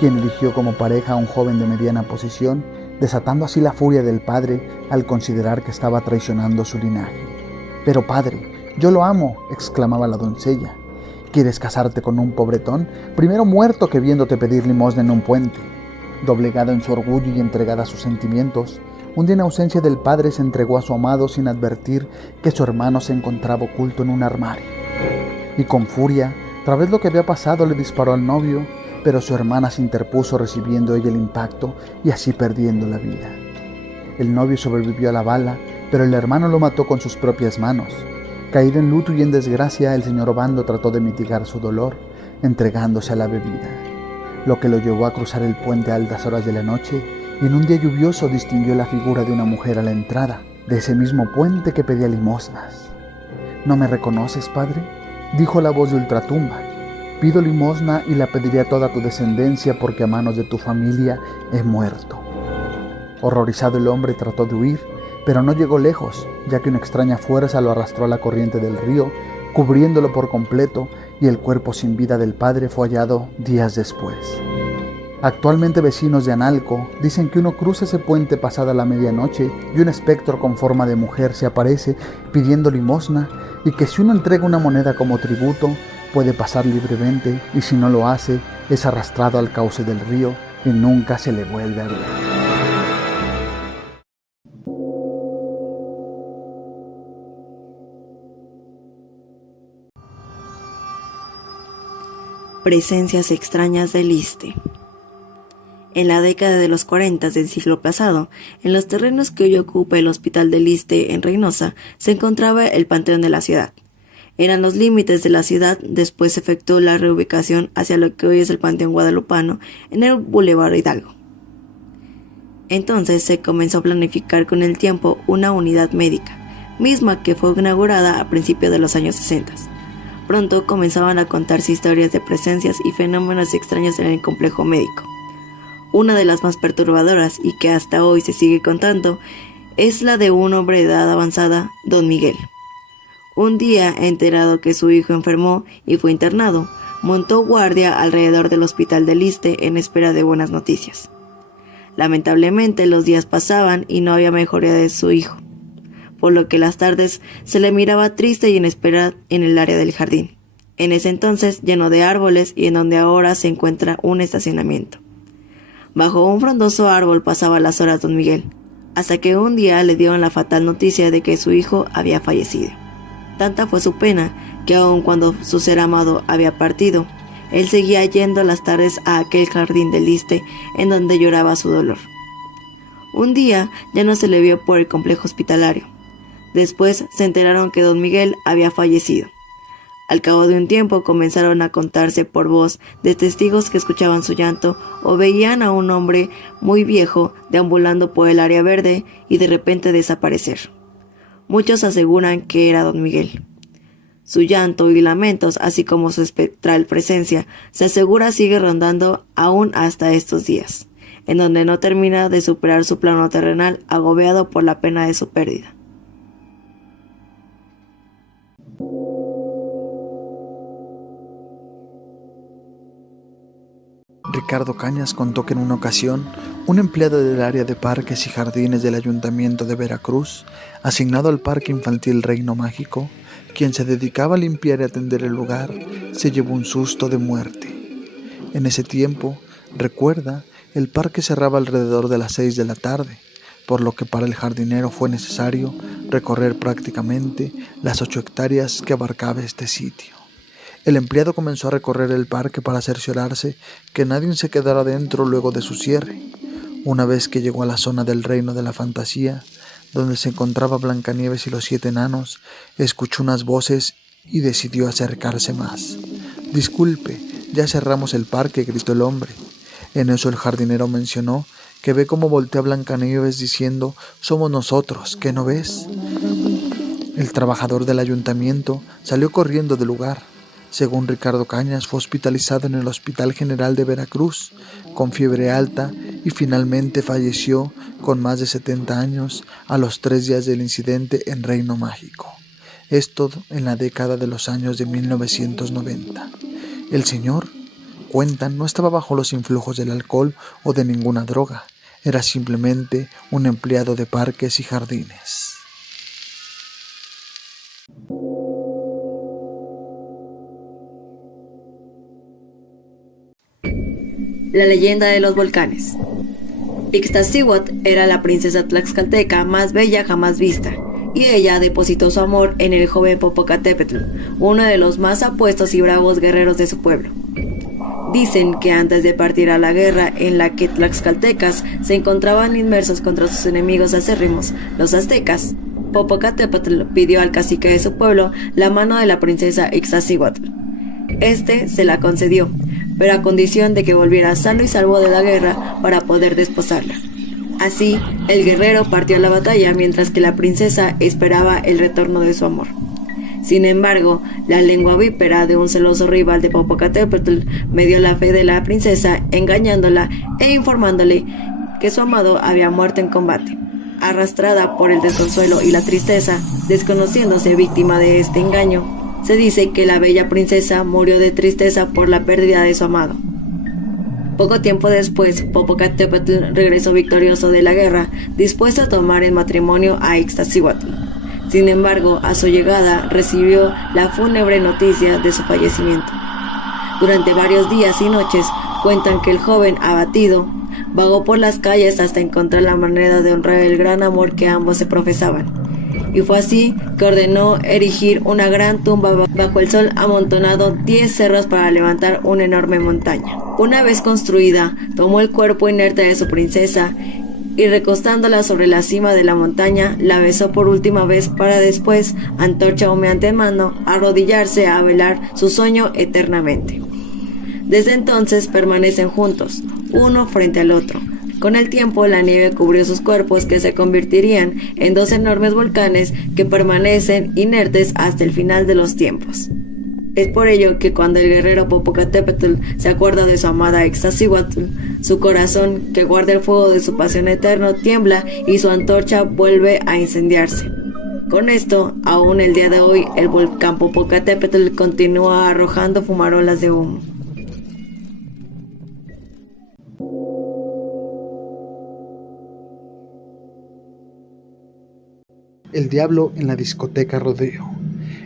quien eligió como pareja a un joven de mediana posición, desatando así la furia del padre al considerar que estaba traicionando su linaje. «Pero padre, yo lo amo», exclamaba la doncella. ¿Quieres casarte con un pobretón? Primero muerto que viéndote pedir limosna en un puente. Doblegada en su orgullo y entregada a sus sentimientos, un día en ausencia del padre se entregó a su amado sin advertir que su hermano se encontraba oculto en un armario. Y con furia, tras ver lo que había pasado, le disparó al novio, pero su hermana se interpuso recibiendo ella el impacto y así perdiendo la vida. El novio sobrevivió a la bala, pero el hermano lo mató con sus propias manos. Caído en luto y en desgracia, el señor Obando trató de mitigar su dolor, entregándose a la bebida, lo que lo llevó a cruzar el puente a altas horas de la noche, y en un día lluvioso distinguió la figura de una mujer a la entrada de ese mismo puente que pedía limosnas. «¿No me reconoces, padre?», dijo la voz de ultratumba. «Pido limosna y la pediré a toda tu descendencia porque a manos de tu familia he muerto». Horrorizado, el hombre trató de huir, pero no llegó lejos, ya que una extraña fuerza lo arrastró a la corriente del río, cubriéndolo por completo, y el cuerpo sin vida del padre fue hallado días después. Actualmente vecinos de Analco dicen que uno cruza ese puente pasada la medianoche y un espectro con forma de mujer se aparece pidiendo limosna, y que si uno entrega una moneda como tributo, puede pasar libremente, y si no lo hace, es arrastrado al cauce del río y nunca se le vuelve a ver. Presencias extrañas del Liste. En la década de los 40 del siglo pasado, en los terrenos que hoy ocupa el Hospital del Liste en Reynosa, se encontraba el Panteón de la ciudad. Eran los límites de la ciudad, después se efectuó la reubicación hacia lo que hoy es el Panteón Guadalupano, en el Boulevard Hidalgo. Entonces se comenzó a planificar con el tiempo una unidad médica, misma que fue inaugurada a principios de los años 60. Pronto comenzaban a contarse historias de presencias y fenómenos extraños en el complejo médico. Una de las más perturbadoras, y que hasta hoy se sigue contando, es la de un hombre de edad avanzada, don Miguel. Un día, enterado que su hijo enfermó y fue internado, montó guardia alrededor del Hospital del Liste en espera de buenas noticias. Lamentablemente los días pasaban y no había mejoría de su hijo, por lo que las tardes se le miraba triste y en espera en el área del jardín. en ese entonces lleno de árboles y en donde ahora se encuentra un estacionamiento. Bajo un frondoso árbol pasaba las horas don Miguel, hasta que un día le dieron la fatal noticia de que su hijo había fallecido. Tanta fue su pena que aun cuando su ser amado había partido, él seguía yendo las tardes a aquel jardín del Liste en donde lloraba su dolor. Un día ya no se le vio por el complejo hospitalario. Después se enteraron que don Miguel había fallecido. Al cabo de un tiempo comenzaron a contarse por voz de testigos que escuchaban su llanto o veían a un hombre muy viejo deambulando por el área verde y de repente desaparecer. Muchos aseguran que era don Miguel. Su llanto y lamentos, así como su espectral presencia, se asegura sigue rondando aún hasta estos días, en donde no termina de superar su plano terrenal agobiado por la pena de su pérdida. Ricardo Cañas contó que en una ocasión, un empleado del área de parques y jardines del Ayuntamiento de Veracruz, asignado al Parque Infantil Reino Mágico, quien se dedicaba a limpiar y atender el lugar, se llevó un susto de muerte. En ese tiempo, recuerda, el parque cerraba alrededor de las 6 de la tarde, por lo que para el jardinero fue necesario recorrer prácticamente las 8 hectáreas que abarcaba este sitio. El empleado comenzó a recorrer el parque para cerciorarse que nadie se quedara dentro luego de su cierre. Una vez que llegó a la zona del reino de la fantasía, donde se encontraba Blancanieves y los 7 enanos, escuchó unas voces y decidió acercarse más. «Disculpe, ya cerramos el parque», gritó el hombre. En eso el jardinero mencionó que ve cómo voltea Blancanieves diciendo: «Somos nosotros, ¿qué no ves?». El trabajador del ayuntamiento salió corriendo del lugar. Según Ricardo Cañas, fue hospitalizado en el Hospital General de Veracruz con fiebre alta y finalmente falleció con más de 70 años a los 3 días del incidente en Reino Mágico. Esto en la década de los años de 1990. El señor, cuentan, no estaba bajo los influjos del alcohol o de ninguna droga. Era simplemente un empleado de parques y jardines. La leyenda de los volcanes. Ixtaccíhuatl era la princesa tlaxcalteca más bella jamás vista, y ella depositó su amor en el joven Popocatépetl, uno de los más apuestos y bravos guerreros de su pueblo. Dicen que antes de partir a la guerra en la que tlaxcaltecas se encontraban inmersos contra sus enemigos acérrimos, los aztecas, Popocatépetl pidió al cacique de su pueblo la mano de la princesa Ixtaccíhuatl. Este se la concedió, pero a condición de que volviera sano y salvo de la guerra para poder desposarla. Así, el guerrero partió a la batalla mientras que la princesa esperaba el retorno de su amor. Sin embargo, la lengua vípera de un celoso rival de Popocatépetl me dio la fe de la princesa, engañándola e informándole que su amado había muerto en combate. Arrastrada por el desconsuelo y la tristeza, desconociéndose víctima de este engaño, se dice que la bella princesa murió de tristeza por la pérdida de su amado. Poco tiempo después, Popocatépetl regresó victorioso de la guerra, dispuesto a tomar en matrimonio a Ixtaccíhuatl. Sin embargo, a su llegada recibió la fúnebre noticia de su fallecimiento. Durante varios días y noches, cuentan que el joven, abatido, vagó por las calles hasta encontrar la manera de honrar el gran amor que ambos se profesaban. Y fue así que ordenó erigir una gran tumba bajo el sol amontonado 10 cerros para levantar una enorme montaña. Una vez construida, tomó el cuerpo inerte de su princesa y recostándola sobre la cima de la montaña, la besó por última vez para después, antorcha humeante en mano, arrodillarse a velar su sueño eternamente. Desde entonces permanecen juntos, uno frente al otro. Con el tiempo, la nieve cubrió sus cuerpos que se convertirían en 2 enormes volcanes que permanecen inertes hasta el final de los tiempos. Es por ello que cuando el guerrero Popocatépetl se acuerda de su amada Ixtaccíhuatl, su corazón, que guarda el fuego de su pasión eterno, tiembla y su antorcha vuelve a incendiarse. Con esto, aún el día de hoy, el volcán Popocatépetl continúa arrojando fumarolas de humo. El diablo en la discoteca Rodeo.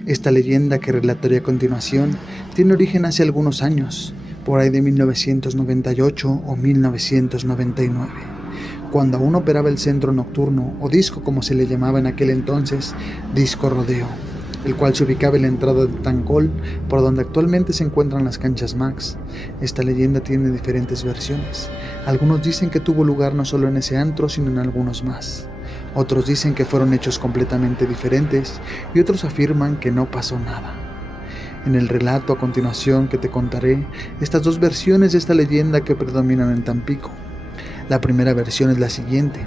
Esta leyenda que relataré a continuación tiene origen hace algunos años, por ahí de 1998 o 1999, cuando aún operaba el centro nocturno, o disco como se le llamaba en aquel entonces, Disco Rodeo, el cual se ubicaba en la entrada de Tancol, por donde actualmente se encuentran las canchas Max. Esta leyenda tiene diferentes versiones. Algunos dicen que tuvo lugar no solo en ese antro, sino en algunos más. Otros dicen que fueron hechos completamente diferentes, y otros afirman que no pasó nada. En el relato a continuación que te contaré, estas dos versiones de esta leyenda que predominan en Tampico. La primera versión es la siguiente.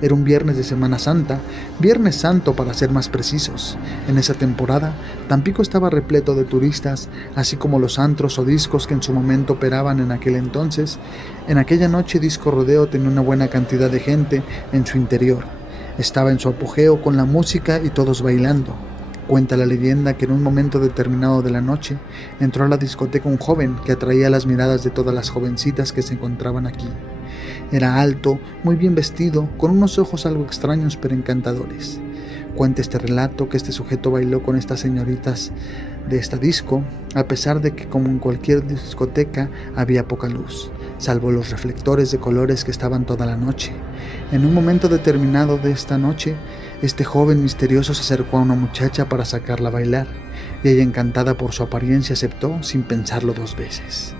Era un viernes de Semana Santa, Viernes Santo para ser más precisos. En esa temporada, Tampico estaba repleto de turistas, así como los antros o discos que en su momento operaban en aquel entonces. En aquella noche Disco Rodeo tenía una buena cantidad de gente en su interior. Estaba en su apogeo con la música y todos bailando. Cuenta la leyenda que en un momento determinado de la noche entró a la discoteca un joven que atraía las miradas de todas las jovencitas que se encontraban aquí. Era alto, muy bien vestido, con unos ojos algo extraños pero encantadores. Cuenta este relato que este sujeto bailó con estas señoritas de esta disco, a pesar de que como en cualquier discoteca había poca luz, salvo los reflectores de colores que estaban toda la noche. En un momento determinado de esta noche, este joven misterioso se acercó a una muchacha para sacarla a bailar, y ella, encantada por su apariencia, aceptó sin pensarlo dos veces.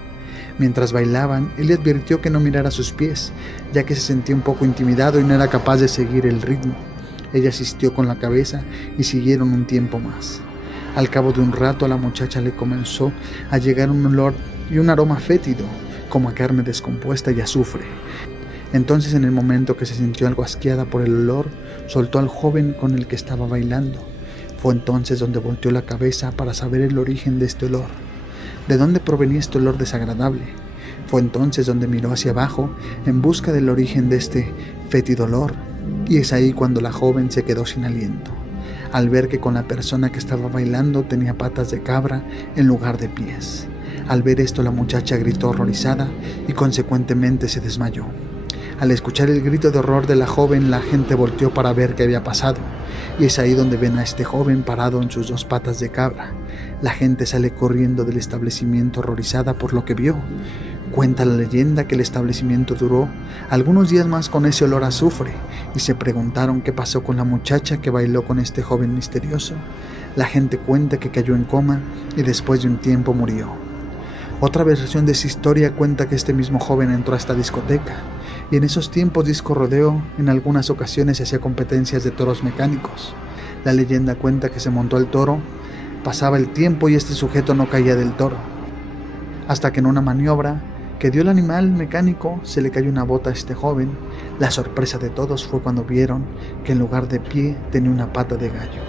Mientras bailaban, él le advirtió que no mirara sus pies, ya que se sentía un poco intimidado y no era capaz de seguir el ritmo. Ella asistió con la cabeza y siguieron un tiempo más. Al cabo de un rato a la muchacha le comenzó a llegar un olor y un aroma fétido, como a carne descompuesta y azufre. Entonces, en el momento que se sintió algo asqueada por el olor, soltó al joven con el que estaba bailando. Fue entonces donde volteó la cabeza para saber el origen de este olor. ¿De dónde provenía este olor desagradable? Fue entonces donde miró hacia abajo en busca del origen de este fétido olor, y es ahí cuando la joven se quedó sin aliento, al ver que con la persona que estaba bailando tenía patas de cabra en lugar de pies. Al ver esto, la muchacha gritó horrorizada y consecuentemente se desmayó. Al escuchar el grito de horror de la joven, la gente volteó para ver qué había pasado, y es ahí donde ven a este joven parado en sus dos patas de cabra. La gente sale corriendo del establecimiento horrorizada por lo que vio. Cuenta la leyenda que el establecimiento duró algunos días más con ese olor a azufre, y se preguntaron qué pasó con la muchacha que bailó con este joven misterioso. La gente cuenta que cayó en coma y después de un tiempo murió. Otra versión de esa historia cuenta que este mismo joven entró a esta discoteca, y en esos tiempos Disco Rodeo en algunas ocasiones se hacía competencias de toros mecánicos. La leyenda cuenta que se montó al toro, pasaba el tiempo y este sujeto no caía del toro, hasta que en una maniobra que dio el animal mecánico se le cayó una bota a este joven. La sorpresa de todos fue cuando vieron que en lugar de pie tenía una pata de gallo.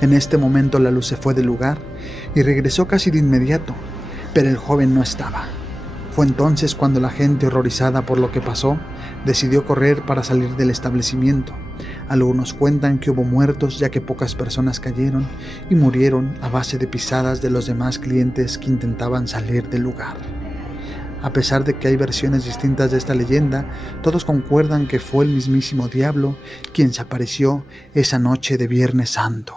En este momento la luz se fue del lugar y regresó casi de inmediato, pero el joven no estaba. Fue entonces cuando la gente, horrorizada por lo que pasó, decidió correr para salir del establecimiento. Algunos cuentan que hubo muertos, ya que pocas personas cayeron y murieron a base de pisadas de los demás clientes que intentaban salir del lugar. A pesar de que hay versiones distintas de esta leyenda, todos concuerdan que fue el mismísimo diablo quien se apareció esa noche de Viernes Santo.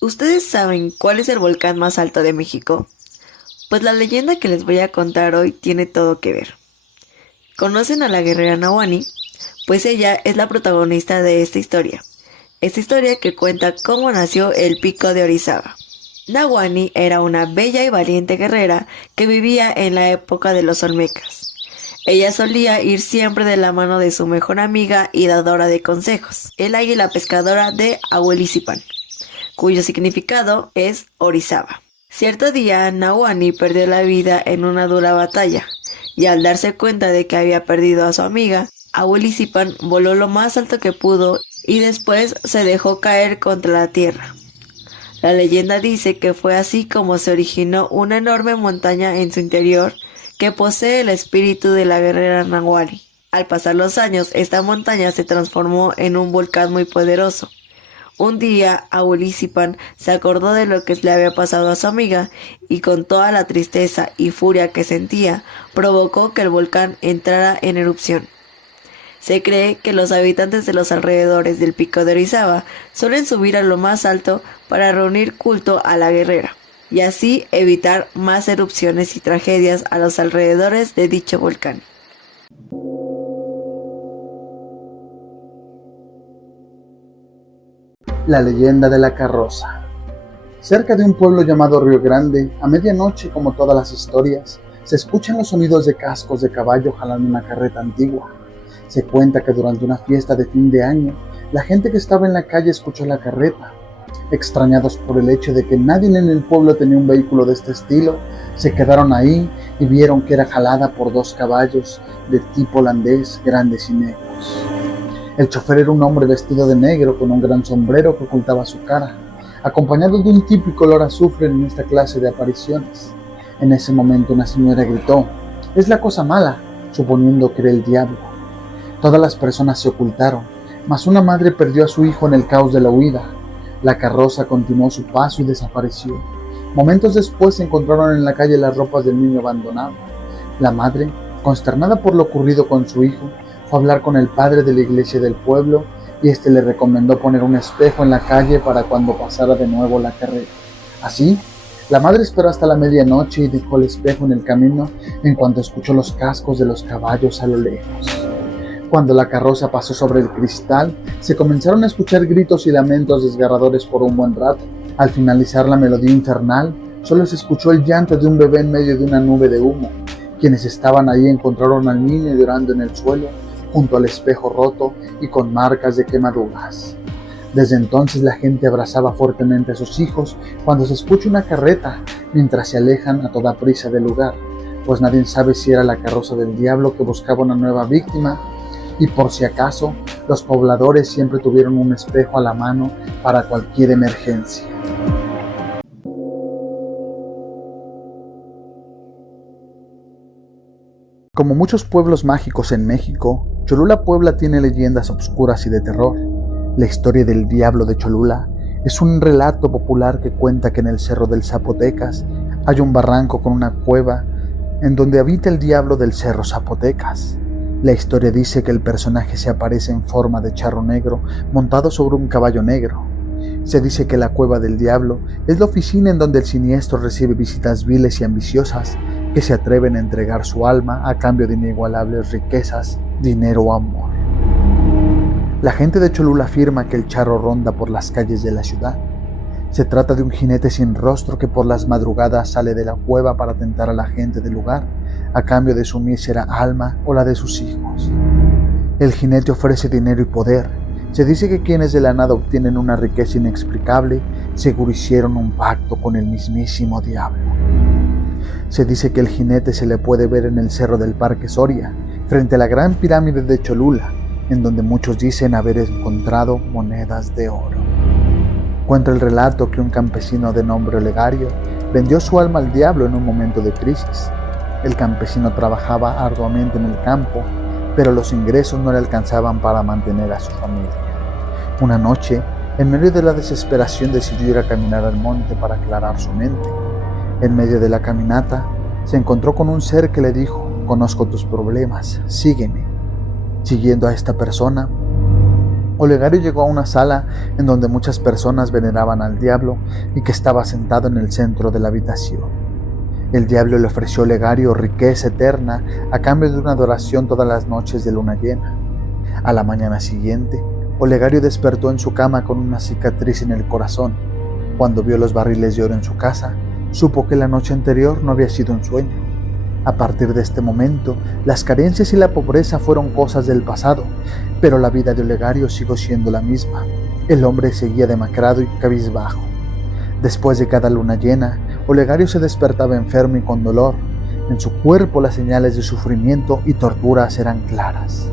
¿Ustedes saben cuál es el volcán más alto de México? Pues la leyenda que les voy a contar hoy tiene todo que ver. ¿Conocen a la guerrera Nahuani? Pues ella es la protagonista de esta historia. Esta historia que cuenta cómo nació el Pico de Orizaba. Nahuani era una bella y valiente guerrera que vivía en la época de los Olmecas. Ella solía ir siempre de la mano de su mejor amiga y dadora de consejos, el águila pescadora de Ahuelizipán, cuyo significado es Orizaba. Cierto día, Nahuani perdió la vida en una dura batalla, y al darse cuenta de que había perdido a su amiga, Ahuelizipán voló lo más alto que pudo y después se dejó caer contra la tierra. La leyenda dice que fue así como se originó una enorme montaña en su interior que posee el espíritu de la guerrera Nahuani. Al pasar los años, esta montaña se transformó en un volcán muy poderoso. Un día, Ahuelizipán se acordó de lo que le había pasado a su amiga y con toda la tristeza y furia que sentía, provocó que el volcán entrara en erupción. Se cree que los habitantes de los alrededores del Pico de Orizaba suelen subir a lo más alto para reunir culto a la guerrera, y así evitar más erupciones y tragedias a los alrededores de dicho volcán. La leyenda de la carroza. Cerca de un pueblo llamado Río Grande, a medianoche, como todas las historias, se escuchan los sonidos de cascos de caballo jalando una carreta antigua. Se cuenta que durante una fiesta de fin de año, la gente que estaba en la calle escuchó la carreta. Extrañados por el hecho de que nadie en el pueblo tenía un vehículo de este estilo, se quedaron ahí y vieron que era jalada por dos caballos de tipo holandés, grandes y negros. El chofer era un hombre vestido de negro con un gran sombrero que ocultaba su cara, acompañado de un típico olor a azufre en esta clase de apariciones. En ese momento una señora gritó: «¡Es la cosa mala!», suponiendo que era el diablo. Todas las personas se ocultaron, mas una madre perdió a su hijo en el caos de la huida. La carroza continuó su paso y desapareció. Momentos después se encontraron en la calle las ropas del niño abandonado. La madre, consternada por lo ocurrido con su hijo, fue a hablar con el padre de la iglesia del pueblo y este le recomendó poner un espejo en la calle para cuando pasara de nuevo la carreta. Así, la madre esperó hasta la medianoche y dejó el espejo en el camino en cuanto escuchó los cascos de los caballos a lo lejos. Cuando la carroza pasó sobre el cristal, se comenzaron a escuchar gritos y lamentos desgarradores por un buen rato. Al finalizar la melodía infernal, solo se escuchó el llanto de un bebé en medio de una nube de humo. Quienes estaban ahí encontraron al niño llorando en el suelo, junto al espejo roto y con marcas de quemaduras. Desde entonces la gente abrazaba fuertemente a sus hijos cuando se escucha una carreta, mientras se alejan a toda prisa del lugar, pues nadie sabe si era la carroza del diablo que buscaba una nueva víctima. Y por si acaso, los pobladores siempre tuvieron un espejo a la mano para cualquier emergencia. Como muchos pueblos mágicos en México, Cholula, Puebla tiene leyendas obscuras y de terror. La historia del diablo de Cholula es un relato popular que cuenta que en el Cerro del Zapotecas hay un barranco con una cueva en donde habita el diablo del Cerro Zapotecas. La historia dice que el personaje se aparece en forma de charro negro montado sobre un caballo negro. Se dice que la cueva del diablo es la oficina en donde el siniestro recibe visitas viles y ambiciosas que se atreven a entregar su alma a cambio de inigualables riquezas, dinero o amor. La gente de Cholula afirma que el charro ronda por las calles de la ciudad. Se trata de un jinete sin rostro que por las madrugadas sale de la cueva para tentar a la gente del lugar a cambio de su mísera alma o la de sus hijos. El jinete ofrece dinero y poder. Se dice que quienes de la nada obtienen una riqueza inexplicable seguro hicieron un pacto con el mismísimo diablo. Se dice que el jinete se le puede ver en el cerro del Parque Soria, frente a la gran pirámide de Cholula, en donde muchos dicen haber encontrado monedas de oro. Cuenta el relato que un campesino de nombre Olegario vendió su alma al diablo en un momento de crisis. El campesino trabajaba arduamente en el campo, pero los ingresos no le alcanzaban para mantener a su familia. Una noche, en medio de la desesperación, decidió ir a caminar al monte para aclarar su mente. En medio de la caminata, se encontró con un ser que le dijo: «Conozco tus problemas, sígueme». Siguiendo a esta persona, Olegario llegó a una sala en donde muchas personas veneraban al diablo y que estaba sentado en el centro de la habitación. El diablo le ofreció a Olegario riqueza eterna a cambio de una adoración todas las noches de luna llena. A la mañana siguiente, Olegario despertó en su cama con una cicatriz en el corazón. Cuando vio los barriles de oro en su casa, supo que la noche anterior no había sido un sueño. A partir de este momento, las carencias y la pobreza fueron cosas del pasado, pero la vida de Olegario siguió siendo la misma. El hombre seguía demacrado y cabizbajo. Después de cada luna llena, Olegario se despertaba enfermo y con dolor. En su cuerpo las señales de sufrimiento y torturas eran claras.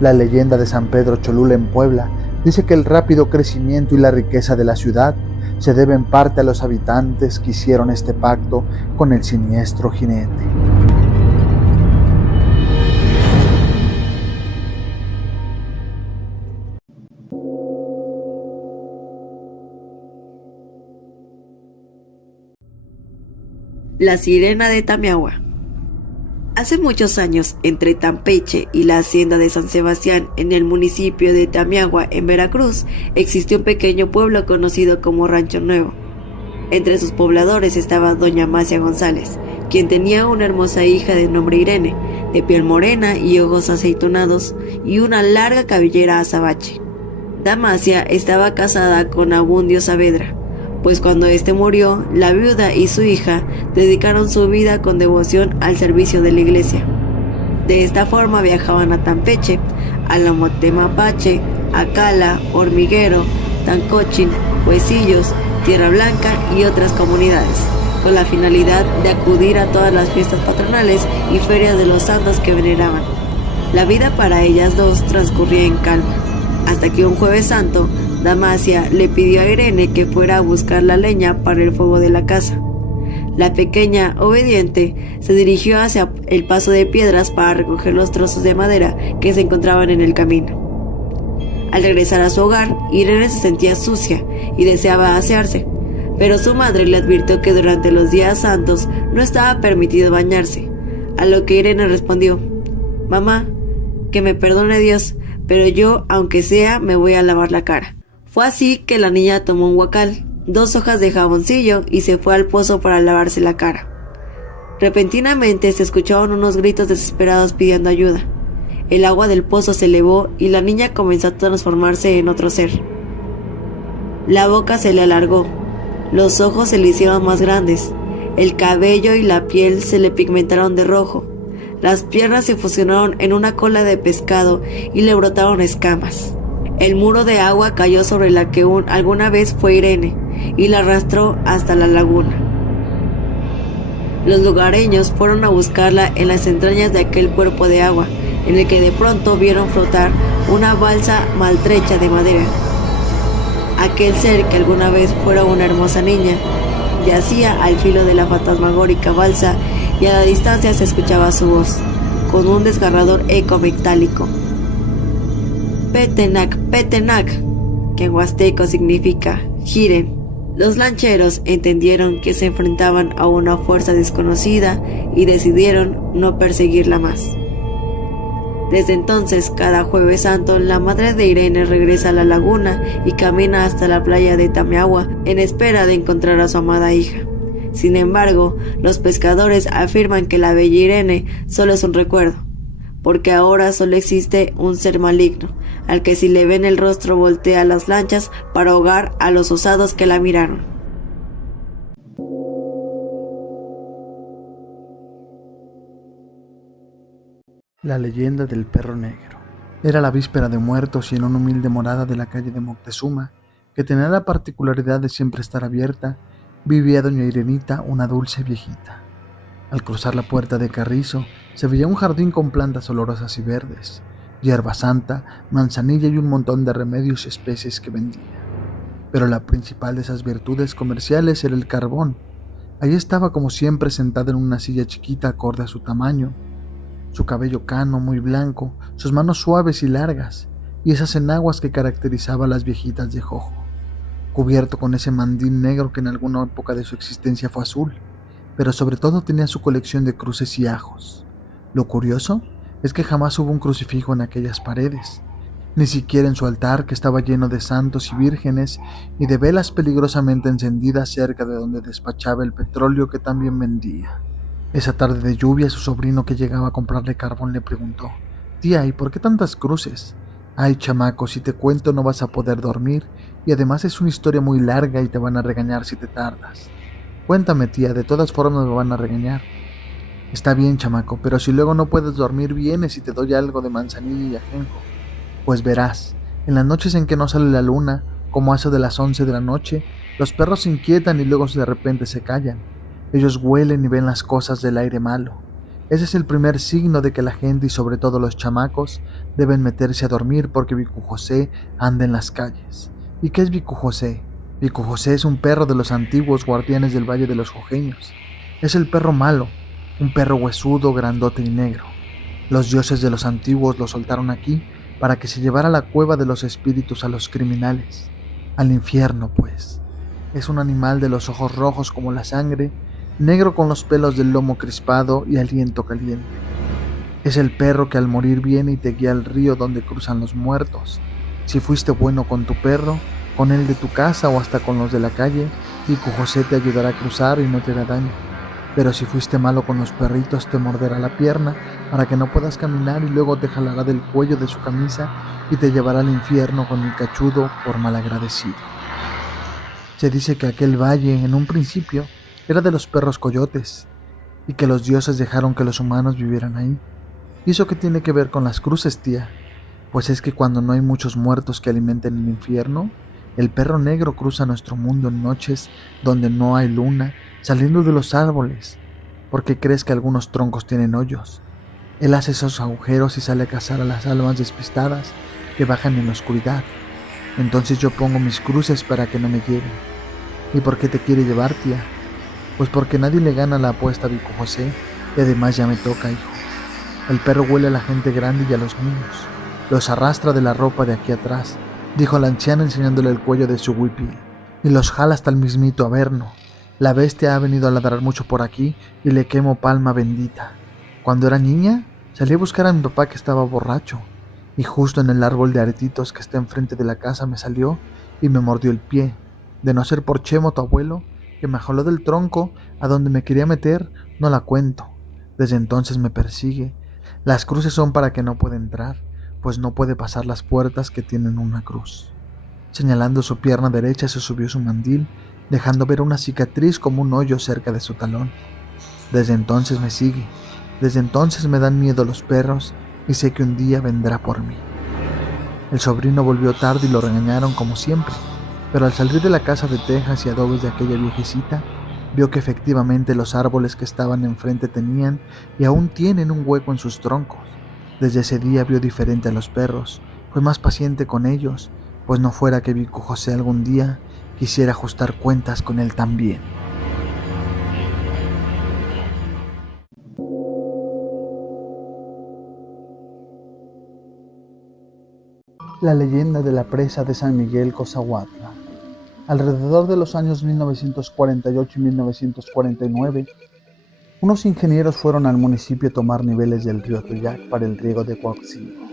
La leyenda de San Pedro Cholula en Puebla dice que el rápido crecimiento y la riqueza de la ciudad se debe en parte a los habitantes que hicieron este pacto con el siniestro jinete. La sirena de Tamiahua. Hace muchos años, entre Tampeche y la hacienda de San Sebastián, en el municipio de Tamiagua, en Veracruz, existió un pequeño pueblo conocido como Rancho Nuevo. Entre sus pobladores estaba doña Macia González, quien tenía una hermosa hija de nombre Irene, de piel morena y ojos aceitunados, y una larga cabellera azabache. Damacia estaba casada con Abundio Saavedra, pues cuando éste murió, la viuda y su hija dedicaron su vida con devoción al servicio de la iglesia. De esta forma viajaban a Tampeche, a Temapache, Acala, Hormiguero, Tancochín, Huesillos, Tierra Blanca y otras comunidades, con la finalidad de acudir a todas las fiestas patronales y ferias de los santos que veneraban. La vida para ellas dos transcurría en calma, hasta que un jueves santo, Damacia le pidió a Irene que fuera a buscar la leña para el fuego de la casa. La pequeña, obediente, se dirigió hacia el paso de piedras para recoger los trozos de madera que se encontraban en el camino. Al regresar a su hogar, Irene se sentía sucia y deseaba asearse, pero su madre le advirtió que durante los días santos no estaba permitido bañarse, a lo que Irene respondió: «Mamá, que me perdone Dios, pero yo, aunque sea, me voy a lavar la cara». Fue así que la niña tomó un guacal, 2 hojas de jaboncillo y se fue al pozo para lavarse la cara. Repentinamente se escucharon unos gritos desesperados pidiendo ayuda. El agua del pozo se elevó y la niña comenzó a transformarse en otro ser. La boca se le alargó, los ojos se le hicieron más grandes, el cabello y la piel se le pigmentaron de rojo, las piernas se fusionaron en una cola de pescado y le brotaron escamas. El muro de agua cayó sobre la que alguna vez fue Irene y la arrastró hasta la laguna. Los lugareños fueron a buscarla en las entrañas de aquel cuerpo de agua, en el que de pronto vieron flotar una balsa maltrecha de madera. Aquel ser que alguna vez fuera una hermosa niña yacía al filo de la fantasmagórica balsa y a la distancia se escuchaba su voz, con un desgarrador eco metálico. Petenac, Petenac, que en huasteco significa giren. Los lancheros entendieron que se enfrentaban a una fuerza desconocida y decidieron no perseguirla más. Desde entonces, cada jueves santo, la madre de Irene regresa a la laguna y camina hasta la playa de Tamiagua en espera de encontrar a su amada hija. Sin embargo, los pescadores afirman que la bella Irene solo es un recuerdo, porque ahora solo existe un ser maligno, al que si le ven el rostro voltea las lanchas para ahogar a los osados que la miraron. La leyenda del perro negro. Era la víspera de Muertos y en una humilde morada de la calle de Moctezuma, que tenía la particularidad de siempre estar abierta, vivía doña Irenita, una dulce viejita. Al cruzar la puerta de carrizo, se veía un jardín con plantas olorosas y verdes, hierba santa, manzanilla y un montón de remedios y especies que vendía. Pero la principal de esas virtudes comerciales era el carbón. Allí estaba como siempre sentada en una silla chiquita acorde a su tamaño, su cabello cano muy blanco, sus manos suaves y largas, y esas enaguas que caracterizaba a las viejitas de Jojo, cubierto con ese mandil negro que en alguna época de su existencia fue azul, pero sobre todo tenía su colección de cruces y ajos. Lo curioso es que jamás hubo un crucifijo en aquellas paredes, ni siquiera en su altar, que estaba lleno de santos y vírgenes y de velas peligrosamente encendidas cerca de donde despachaba el petróleo que también vendía. Esa tarde de lluvia, su sobrino, que llegaba a comprarle carbón, le preguntó: «Tía, ¿y por qué tantas cruces?» «Ay, chamaco, si te cuento no vas a poder dormir, y además es una historia muy larga y te van a regañar si te tardas». «Cuéntame, tía, de todas formas me van a regañar». «Está bien, chamaco, pero si luego no puedes dormir, vienes y te doy algo de manzanilla y ajenjo». «Pues verás, en las noches en que no sale la luna, como a eso de las 11 de la noche, los perros se inquietan y luego de repente se callan. Ellos huelen y ven las cosas del aire malo. Ese es el primer signo de que la gente y sobre todo los chamacos deben meterse a dormir, porque Bicu José anda en las calles». «¿Y qué es Bicu José?» «Bicu José es un perro de los antiguos guardianes del Valle de los Jojeños. Es el perro malo, un perro huesudo, grandote y negro. Los dioses de los antiguos lo soltaron aquí para que se llevara a la cueva de los espíritus a los criminales, al infierno pues. Es un animal de los ojos rojos como la sangre, negro con los pelos del lomo crispado y aliento caliente. Es el perro que al morir viene y te guía al río donde cruzan los muertos. Si fuiste bueno con tu perro, con el de tu casa o hasta con los de la calle, Vico José te ayudará a cruzar y no te hará daño. Pero si fuiste malo con los perritos, te morderá la pierna para que no puedas caminar y luego te jalará del cuello de su camisa y te llevará al infierno con el cachudo por malagradecido. Se dice que aquel valle, en un principio, era de los perros coyotes y que los dioses dejaron que los humanos vivieran ahí. ¿Y eso qué tiene que ver con las cruces, tía? Pues es que cuando no hay muchos muertos que alimenten el infierno, el perro negro cruza nuestro mundo en noches donde no hay luna, saliendo de los árboles, porque crees que algunos troncos tienen hoyos. Él hace esos agujeros y sale a cazar a las almas despistadas que bajan en la oscuridad. Entonces yo pongo mis cruces para que no me lleven. ¿Y por qué te quiere llevar, tía? Pues porque nadie le gana la apuesta a Vico José y además ya me toca, hijo. El perro huele a la gente grande y a los niños. Los arrastra de la ropa de aquí atrás, dijo la anciana enseñándole el cuello de su huipil, y los jala hasta el mismito Averno. La bestia ha venido a ladrar mucho por aquí y le quemo palma bendita. Cuando era niña, salí a buscar a mi papá que estaba borracho, y justo en el árbol de aretitos que está enfrente de la casa me salió y me mordió el pie. De no ser por Chemo, tu abuelo, que me jaló del tronco a donde me quería meter, no la cuento. Desde entonces me persigue. Las cruces son para que no pueda entrar, pues no puede pasar las puertas que tienen una cruz. Señalando su pierna derecha se subió su mandil, dejando ver una cicatriz como un hoyo cerca de su talón. Desde entonces me sigue, desde entonces me dan miedo los perros y sé que un día vendrá por mí. El sobrino volvió tarde y lo regañaron como siempre, pero al salir de la casa de tejas y adobes de aquella viejecita, vio que efectivamente los árboles que estaban enfrente tenían y aún tienen un hueco en sus troncos. Desde ese día vio diferente a los perros, fue más paciente con ellos, pues no fuera que Vico José algún día quisiera ajustar cuentas con él también. La leyenda de la presa de San Miguel Cozahuatla. Alrededor de los años 1948 y 1949, unos ingenieros fueron al municipio a tomar niveles del río Toyac para el riego de Coaxingo.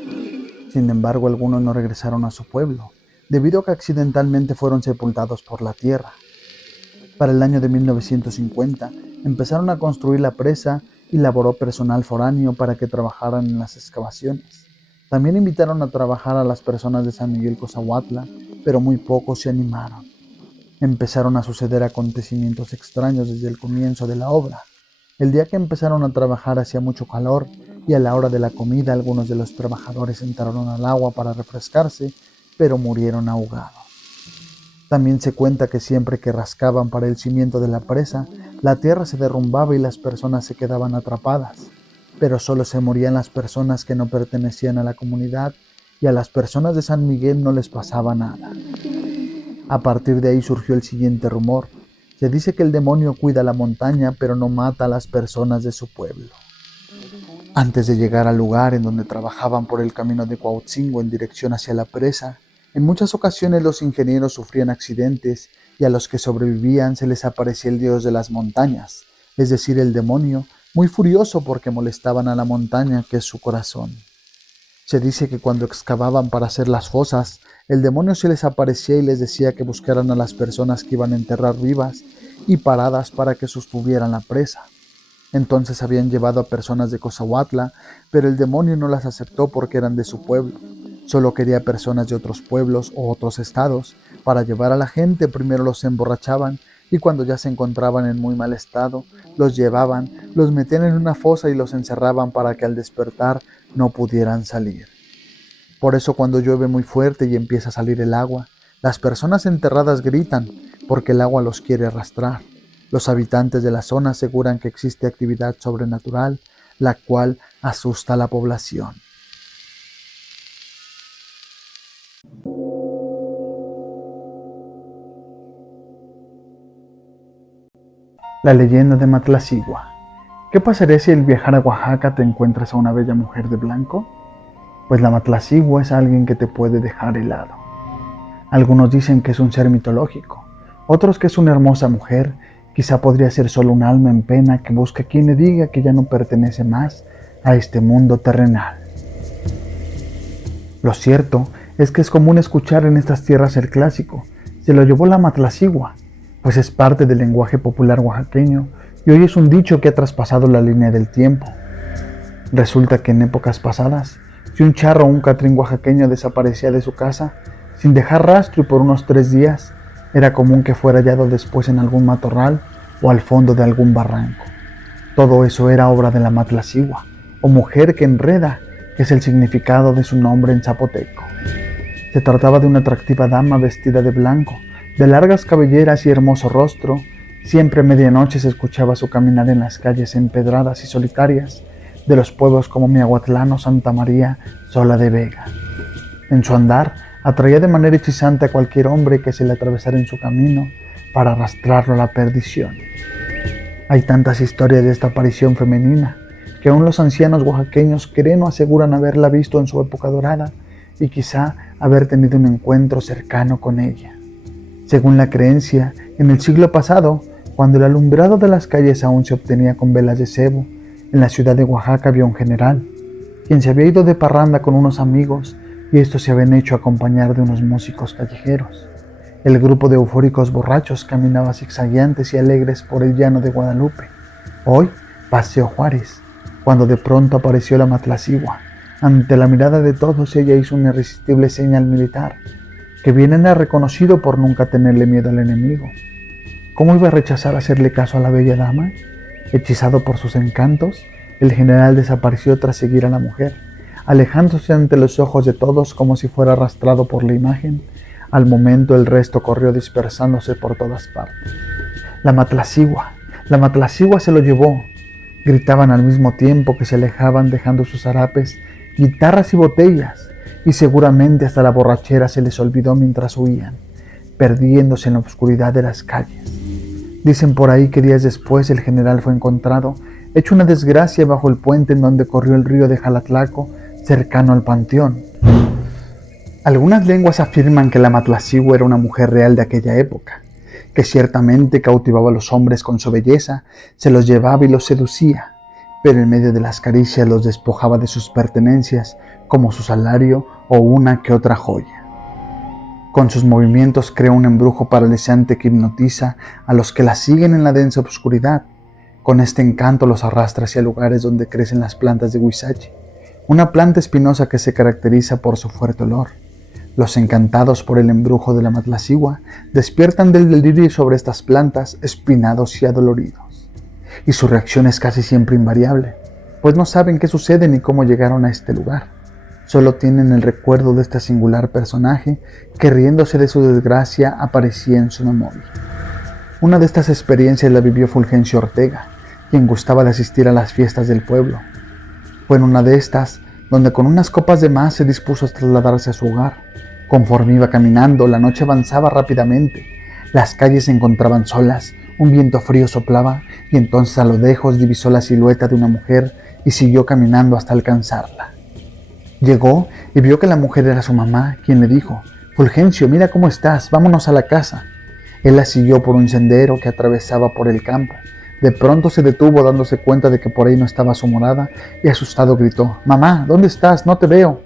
Sin embargo, algunos no regresaron a su pueblo, debido a que accidentalmente fueron sepultados por la tierra. Para el año de 1950, empezaron a construir la presa y laboró personal foráneo para que trabajaran en las excavaciones. También invitaron a trabajar a las personas de San Miguel Cozahuatla, pero muy pocos se animaron. Empezaron a suceder acontecimientos extraños desde el comienzo de la obra. El día que empezaron a trabajar hacía mucho calor y a la hora de la comida algunos de los trabajadores entraron al agua para refrescarse, pero murieron ahogados. También se cuenta que siempre que rascaban para el cimiento de la presa, la tierra se derrumbaba y las personas se quedaban atrapadas, pero solo se morían las personas que no pertenecían a la comunidad y a las personas de San Miguel no les pasaba nada. A partir de ahí surgió el siguiente rumor. Se dice que el demonio cuida la montaña, pero no mata a las personas de su pueblo. Antes de llegar al lugar en donde trabajaban por el camino de Coaxingo en dirección hacia la presa, en muchas ocasiones los ingenieros sufrían accidentes y a los que sobrevivían se les aparecía el dios de las montañas, es decir, el demonio, muy furioso porque molestaban a la montaña que es su corazón. Se dice que cuando excavaban para hacer las fosas, el demonio se les aparecía y les decía que buscaran a las personas que iban a enterrar vivas y paradas para que sostuvieran la presa. Entonces habían llevado a personas de Cozahuatla, pero el demonio no las aceptó porque eran de su pueblo. Solo quería personas de otros pueblos o otros estados. Para llevar a la gente primero los emborrachaban y cuando ya se encontraban en muy mal estado, los llevaban, los metían en una fosa y los encerraban para que al despertar no pudieran salir. Por eso cuando llueve muy fuerte y empieza a salir el agua, las personas enterradas gritan porque el agua los quiere arrastrar. Los habitantes de la zona aseguran que existe actividad sobrenatural, la cual asusta a la población. La leyenda de Matlacigua. ¿Qué pasaría si al viajar a Oaxaca te encuentras a una bella mujer de blanco? Pues la Matlacigua es alguien que te puede dejar helado. Algunos dicen que es un ser mitológico, otros que es una hermosa mujer, quizá podría ser solo un alma en pena que busca quien le diga que ya no pertenece más a este mundo terrenal. Lo cierto es que es común escuchar en estas tierras el clásico: se lo llevó la matlacigua, pues es parte del lenguaje popular oaxaqueño y hoy es un dicho que ha traspasado la línea del tiempo. Resulta que en épocas pasadas, si un charro o un catrín oaxaqueño desaparecía de su casa sin dejar rastro y por unos 3 días, era común que fuera hallado después en algún matorral o al fondo de algún barranco. Todo eso era obra de la matlacigua, o mujer que enreda, que es el significado de su nombre en zapoteco. Se trataba de una atractiva dama vestida de blanco, de largas cabelleras y hermoso rostro. Siempre a medianoche se escuchaba su caminar en las calles empedradas y solitarias de los pueblos como Miahuatlán o Santa María Sola de Vega. En su andar atraía de manera hechizante a cualquier hombre que se le atravesara en su camino para arrastrarlo a la perdición. Hay tantas historias de esta aparición femenina que aún los ancianos oaxaqueños creen o aseguran haberla visto en su época dorada y quizá haber tenido un encuentro cercano con ella. Según la creencia, en el siglo pasado, cuando el alumbrado de las calles aún se obtenía con velas de cebo, en la ciudad de Oaxaca había un general, quien se había ido de parranda con unos amigos y estos se habían hecho acompañar de unos músicos callejeros. El grupo de eufóricos borrachos caminaba zigzagueantes y alegres por el llano de Guadalupe, hoy Paseo Juárez, cuando de pronto apareció la matlacigua. Ante la mirada de todos ella hizo una irresistible señal militar, que bien era reconocido por nunca tenerle miedo al enemigo. ¿Cómo iba a rechazar hacerle caso a la bella dama? Hechizado por sus encantos, el general desapareció tras seguir a la mujer, alejándose ante los ojos de todos como si fuera arrastrado por la imagen. Al momento el resto corrió dispersándose por todas partes. La matlacigua se lo llevó. Gritaban al mismo tiempo que se alejaban dejando sus harapes, guitarras y botellas, y seguramente hasta la borrachera se les olvidó mientras huían, perdiéndose en la oscuridad de las calles. Dicen por ahí que días después el general fue encontrado, hecho una desgracia bajo el puente en donde corrió el río de Jalatlaco, cercano al panteón. Algunas lenguas afirman que la matlacigua era una mujer real de aquella época, que ciertamente cautivaba a los hombres con su belleza, se los llevaba y los seducía, pero en medio de las caricias los despojaba de sus pertenencias, como su salario o una que otra joya. Con sus movimientos crea un embrujo paralizante que hipnotiza a los que la siguen en la densa oscuridad. Con este encanto los arrastra hacia lugares donde crecen las plantas de huizache, una planta espinosa que se caracteriza por su fuerte olor. Los encantados por el embrujo de la matlacigua despiertan del delirio sobre estas plantas espinados y adoloridos. Y su reacción es casi siempre invariable, pues no saben qué sucede ni cómo llegaron a este lugar. Solo tienen el recuerdo de este singular personaje que, riéndose de su desgracia, aparecía en su memoria. Una de estas experiencias la vivió Fulgencio Ortega, quien gustaba de asistir a las fiestas del pueblo. Fue en una de estas donde con unas copas de más se dispuso a trasladarse a su hogar. Conforme iba caminando, la noche avanzaba rápidamente. Las calles se encontraban solas, un viento frío soplaba y entonces a lo lejos divisó la silueta de una mujer y siguió caminando hasta alcanzarla. Llegó y vio que la mujer era su mamá, quien le dijo: «Fulgencio, mira cómo estás, vámonos a la casa». Él la siguió por un sendero que atravesaba por el campo. De pronto se detuvo dándose cuenta de que por ahí no estaba su morada y asustado gritó: «Mamá, ¿dónde estás? No te veo».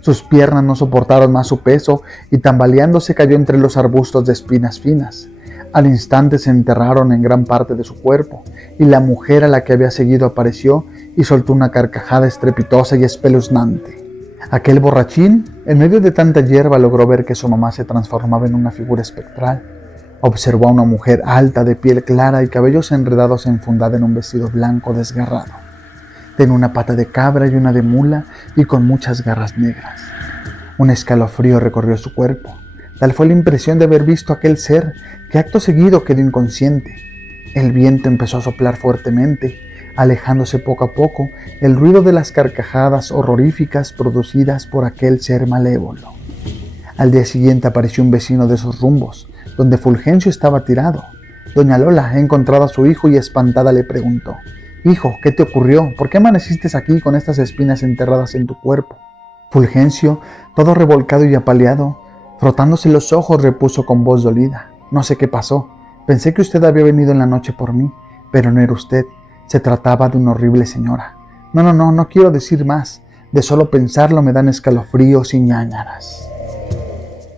Sus piernas no soportaron más su peso y tambaleándose cayó entre los arbustos de espinas finas. Al instante se enterraron en gran parte de su cuerpo y la mujer a la que había seguido apareció y soltó una carcajada estrepitosa y espeluznante. Aquel borrachín, en medio de tanta hierba, logró ver que su mamá se transformaba en una figura espectral. Observó a una mujer alta, de piel clara y cabellos enredados enfundada en un vestido blanco desgarrado. Tenía una pata de cabra y una de mula y con muchas garras negras. Un escalofrío recorrió su cuerpo. Tal fue la impresión de haber visto a aquel ser que acto seguido quedó inconsciente. El viento empezó a soplar fuertemente, alejándose poco a poco el ruido de las carcajadas horroríficas producidas por aquel ser malévolo. Al día siguiente apareció un vecino de esos rumbos, donde Fulgencio estaba tirado. Doña Lola ha encontrado a su hijo y espantada le preguntó: «Hijo, ¿qué te ocurrió? ¿Por qué amaneciste aquí con estas espinas enterradas en tu cuerpo?» Fulgencio, todo revolcado y apaleado, frotándose los ojos, repuso con voz dolida: «No sé qué pasó. Pensé que usted había venido en la noche por mí, pero no era usted. Se trataba de una horrible señora. No quiero decir más. De solo pensarlo me dan escalofríos y ñáñaras.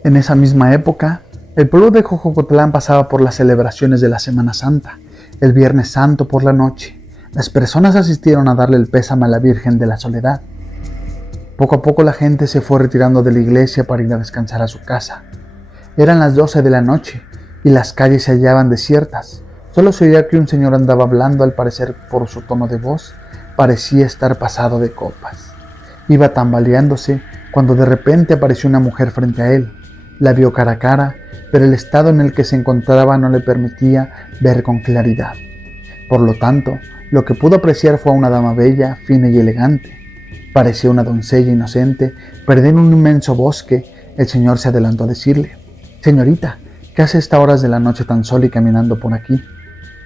En esa misma época, el pueblo de Jojocotlán pasaba por las celebraciones de la Semana Santa. El Viernes Santo por la noche, las personas asistieron a darle el pésame a la Virgen de la Soledad. Poco a poco la gente se fue retirando de la iglesia para ir a descansar a su casa. Eran las 12 de la noche y las calles se hallaban desiertas. Solo se oía que un señor andaba hablando, al parecer por su tono de voz, parecía estar pasado de copas. Iba tambaleándose cuando de repente apareció una mujer frente a él. La vio cara a cara, pero el estado en el que se encontraba no le permitía ver con claridad. Por lo tanto, lo que pudo apreciar fue a una dama bella, fina y elegante. Parecía una doncella inocente, perdida en un inmenso bosque. El señor se adelantó a decirle: «Señorita, ¿qué hace a estas horas de la noche tan sola y caminando por aquí?»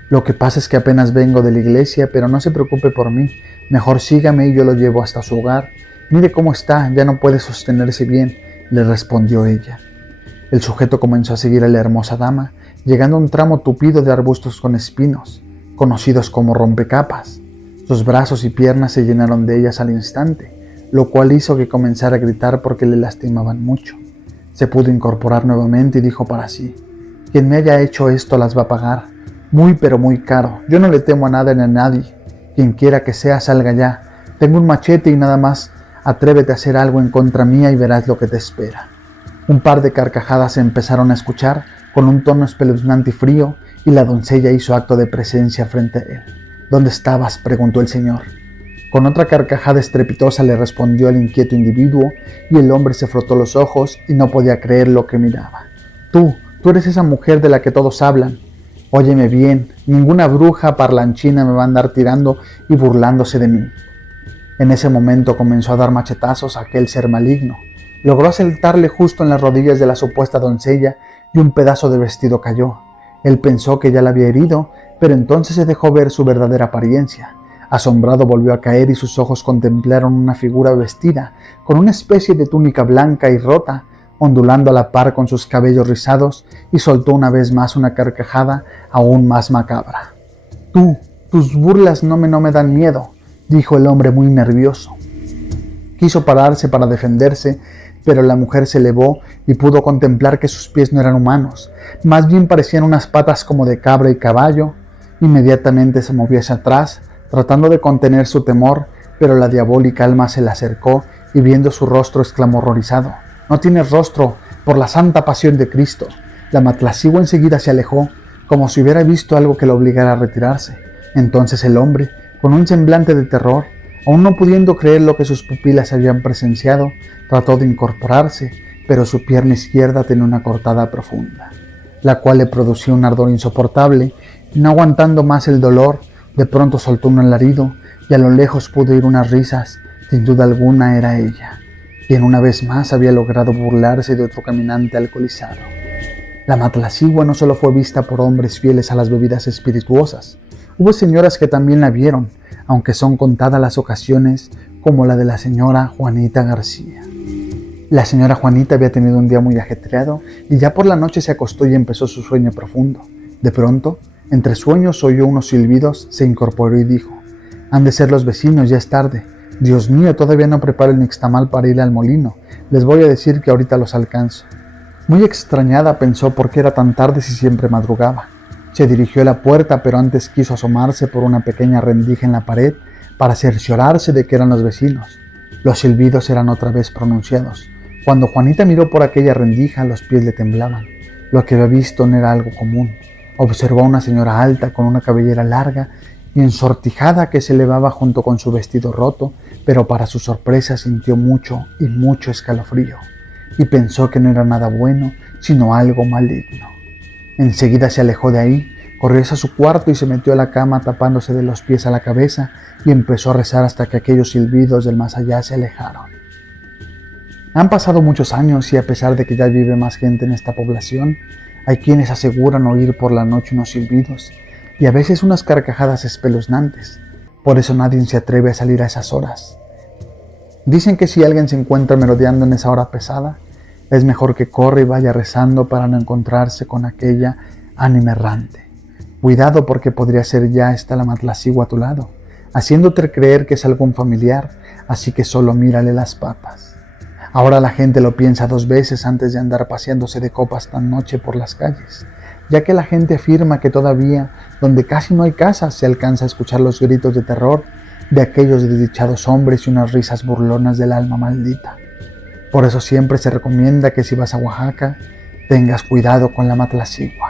«Lo que pasa es que apenas vengo de la iglesia, pero no se preocupe por mí. Mejor sígame y yo lo llevo hasta su hogar. Mire cómo está, ya no puede sostenerse bien», le respondió ella. El sujeto comenzó a seguir a la hermosa dama, llegando a un tramo tupido de arbustos con espinos, conocidos como rompecapas. Sus brazos y piernas se llenaron de ellas al instante, lo cual hizo que comenzara a gritar porque le lastimaban mucho. Se pudo incorporar nuevamente y dijo para sí: «Quien me haya hecho esto las va a pagar, muy pero muy caro. Yo no le temo a nada ni a nadie. Quien quiera que sea, salga ya. Tengo un machete y nada más. Atrévete a hacer algo en contra mía y verás lo que te espera». Un par de carcajadas se empezaron a escuchar con un tono espeluznante y frío, y la doncella hizo acto de presencia frente a él. «¿Dónde estabas?», preguntó el señor. Con otra carcajada estrepitosa le respondió el inquieto individuo, y el hombre se frotó los ojos y no podía creer lo que miraba. Tú eres esa mujer de la que todos hablan. Óyeme bien, ninguna bruja parlanchina me va a andar tirando y burlándose de mí». En ese momento comenzó a dar machetazos a aquel ser maligno. Logró asaltarle justo en las rodillas de la supuesta doncella y un pedazo de vestido cayó. Él pensó que ya la había herido, pero entonces se dejó ver su verdadera apariencia. Asombrado volvió a caer y sus ojos contemplaron una figura vestida con una especie de túnica blanca y rota, ondulando a la par con sus cabellos rizados, y soltó una vez más una carcajada aún más macabra. Tus burlas no me dan miedo», dijo el hombre muy nervioso. Quiso pararse para defenderse, pero la mujer se elevó y pudo contemplar que sus pies no eran humanos, más bien parecían unas patas como de cabra y caballo. Inmediatamente se movió hacia atrás, tratando de contener su temor, pero la diabólica alma se le acercó y viendo su rostro exclamó horrorizado: «No tienes rostro, por la santa pasión de Cristo». La matlacigua enseguida se alejó, como si hubiera visto algo que la obligara a retirarse. Entonces el hombre, con un semblante de terror, aún no pudiendo creer lo que sus pupilas habían presenciado, trató de incorporarse, pero su pierna izquierda tenía una cortada profunda, la cual le producía un ardor insoportable, y no aguantando más el dolor, de pronto soltó un alarido, y a lo lejos pudo oír unas risas. Sin duda alguna era ella, quien una vez más había logrado burlarse de otro caminante alcoholizado. La matlacigua no solo fue vista por hombres fieles a las bebidas espirituosas. Hubo señoras que también la vieron, aunque son contadas las ocasiones, como la de la señora Juanita García. La señora Juanita había tenido un día muy ajetreado y ya por la noche se acostó y empezó su sueño profundo. De pronto, entre sueños oyó unos silbidos, se incorporó y dijo: «Han de ser los vecinos, ya es tarde. Dios mío, todavía no preparo el nixtamal para ir al molino. Les voy a decir que ahorita los alcanzo». Muy extrañada pensó por qué era tan tarde si siempre madrugaba. Se dirigió a la puerta, pero antes quiso asomarse por una pequeña rendija en la pared para cerciorarse de que eran los vecinos. Los silbidos eran otra vez pronunciados. Cuando Juanita miró por aquella rendija, los pies le temblaban. Lo que había visto no era algo común. Observó a una señora alta con una cabellera larga y ensortijada que se elevaba junto con su vestido roto, pero para su sorpresa sintió mucho y mucho escalofrío, y pensó que no era nada bueno, sino algo maligno. Enseguida se alejó de ahí, corrió hacia su cuarto y se metió a la cama tapándose de los pies a la cabeza y empezó a rezar hasta que aquellos silbidos del más allá se alejaron. Han pasado muchos años y a pesar de que ya vive más gente en esta población, hay quienes aseguran oír por la noche unos silbidos y a veces unas carcajadas espeluznantes. Por eso nadie se atreve a salir a esas horas. Dicen que si alguien se encuentra merodeando en esa hora pesada, es mejor que corra y vaya rezando para no encontrarse con aquella ánima errante. Cuidado, porque podría ser ya esta la matlacigua a tu lado. haciéndote creer que es algún familiar, así que solo mírale las patas. Ahora la gente lo piensa 2 veces antes de andar paseándose de copas tan noche por las calles, ya que la gente afirma que todavía, donde casi no hay casas, se alcanza a escuchar los gritos de terror de aquellos desdichados hombres y unas risas burlonas del alma maldita. Por eso siempre se recomienda que si vas a Oaxaca, tengas cuidado con la Matlacigua.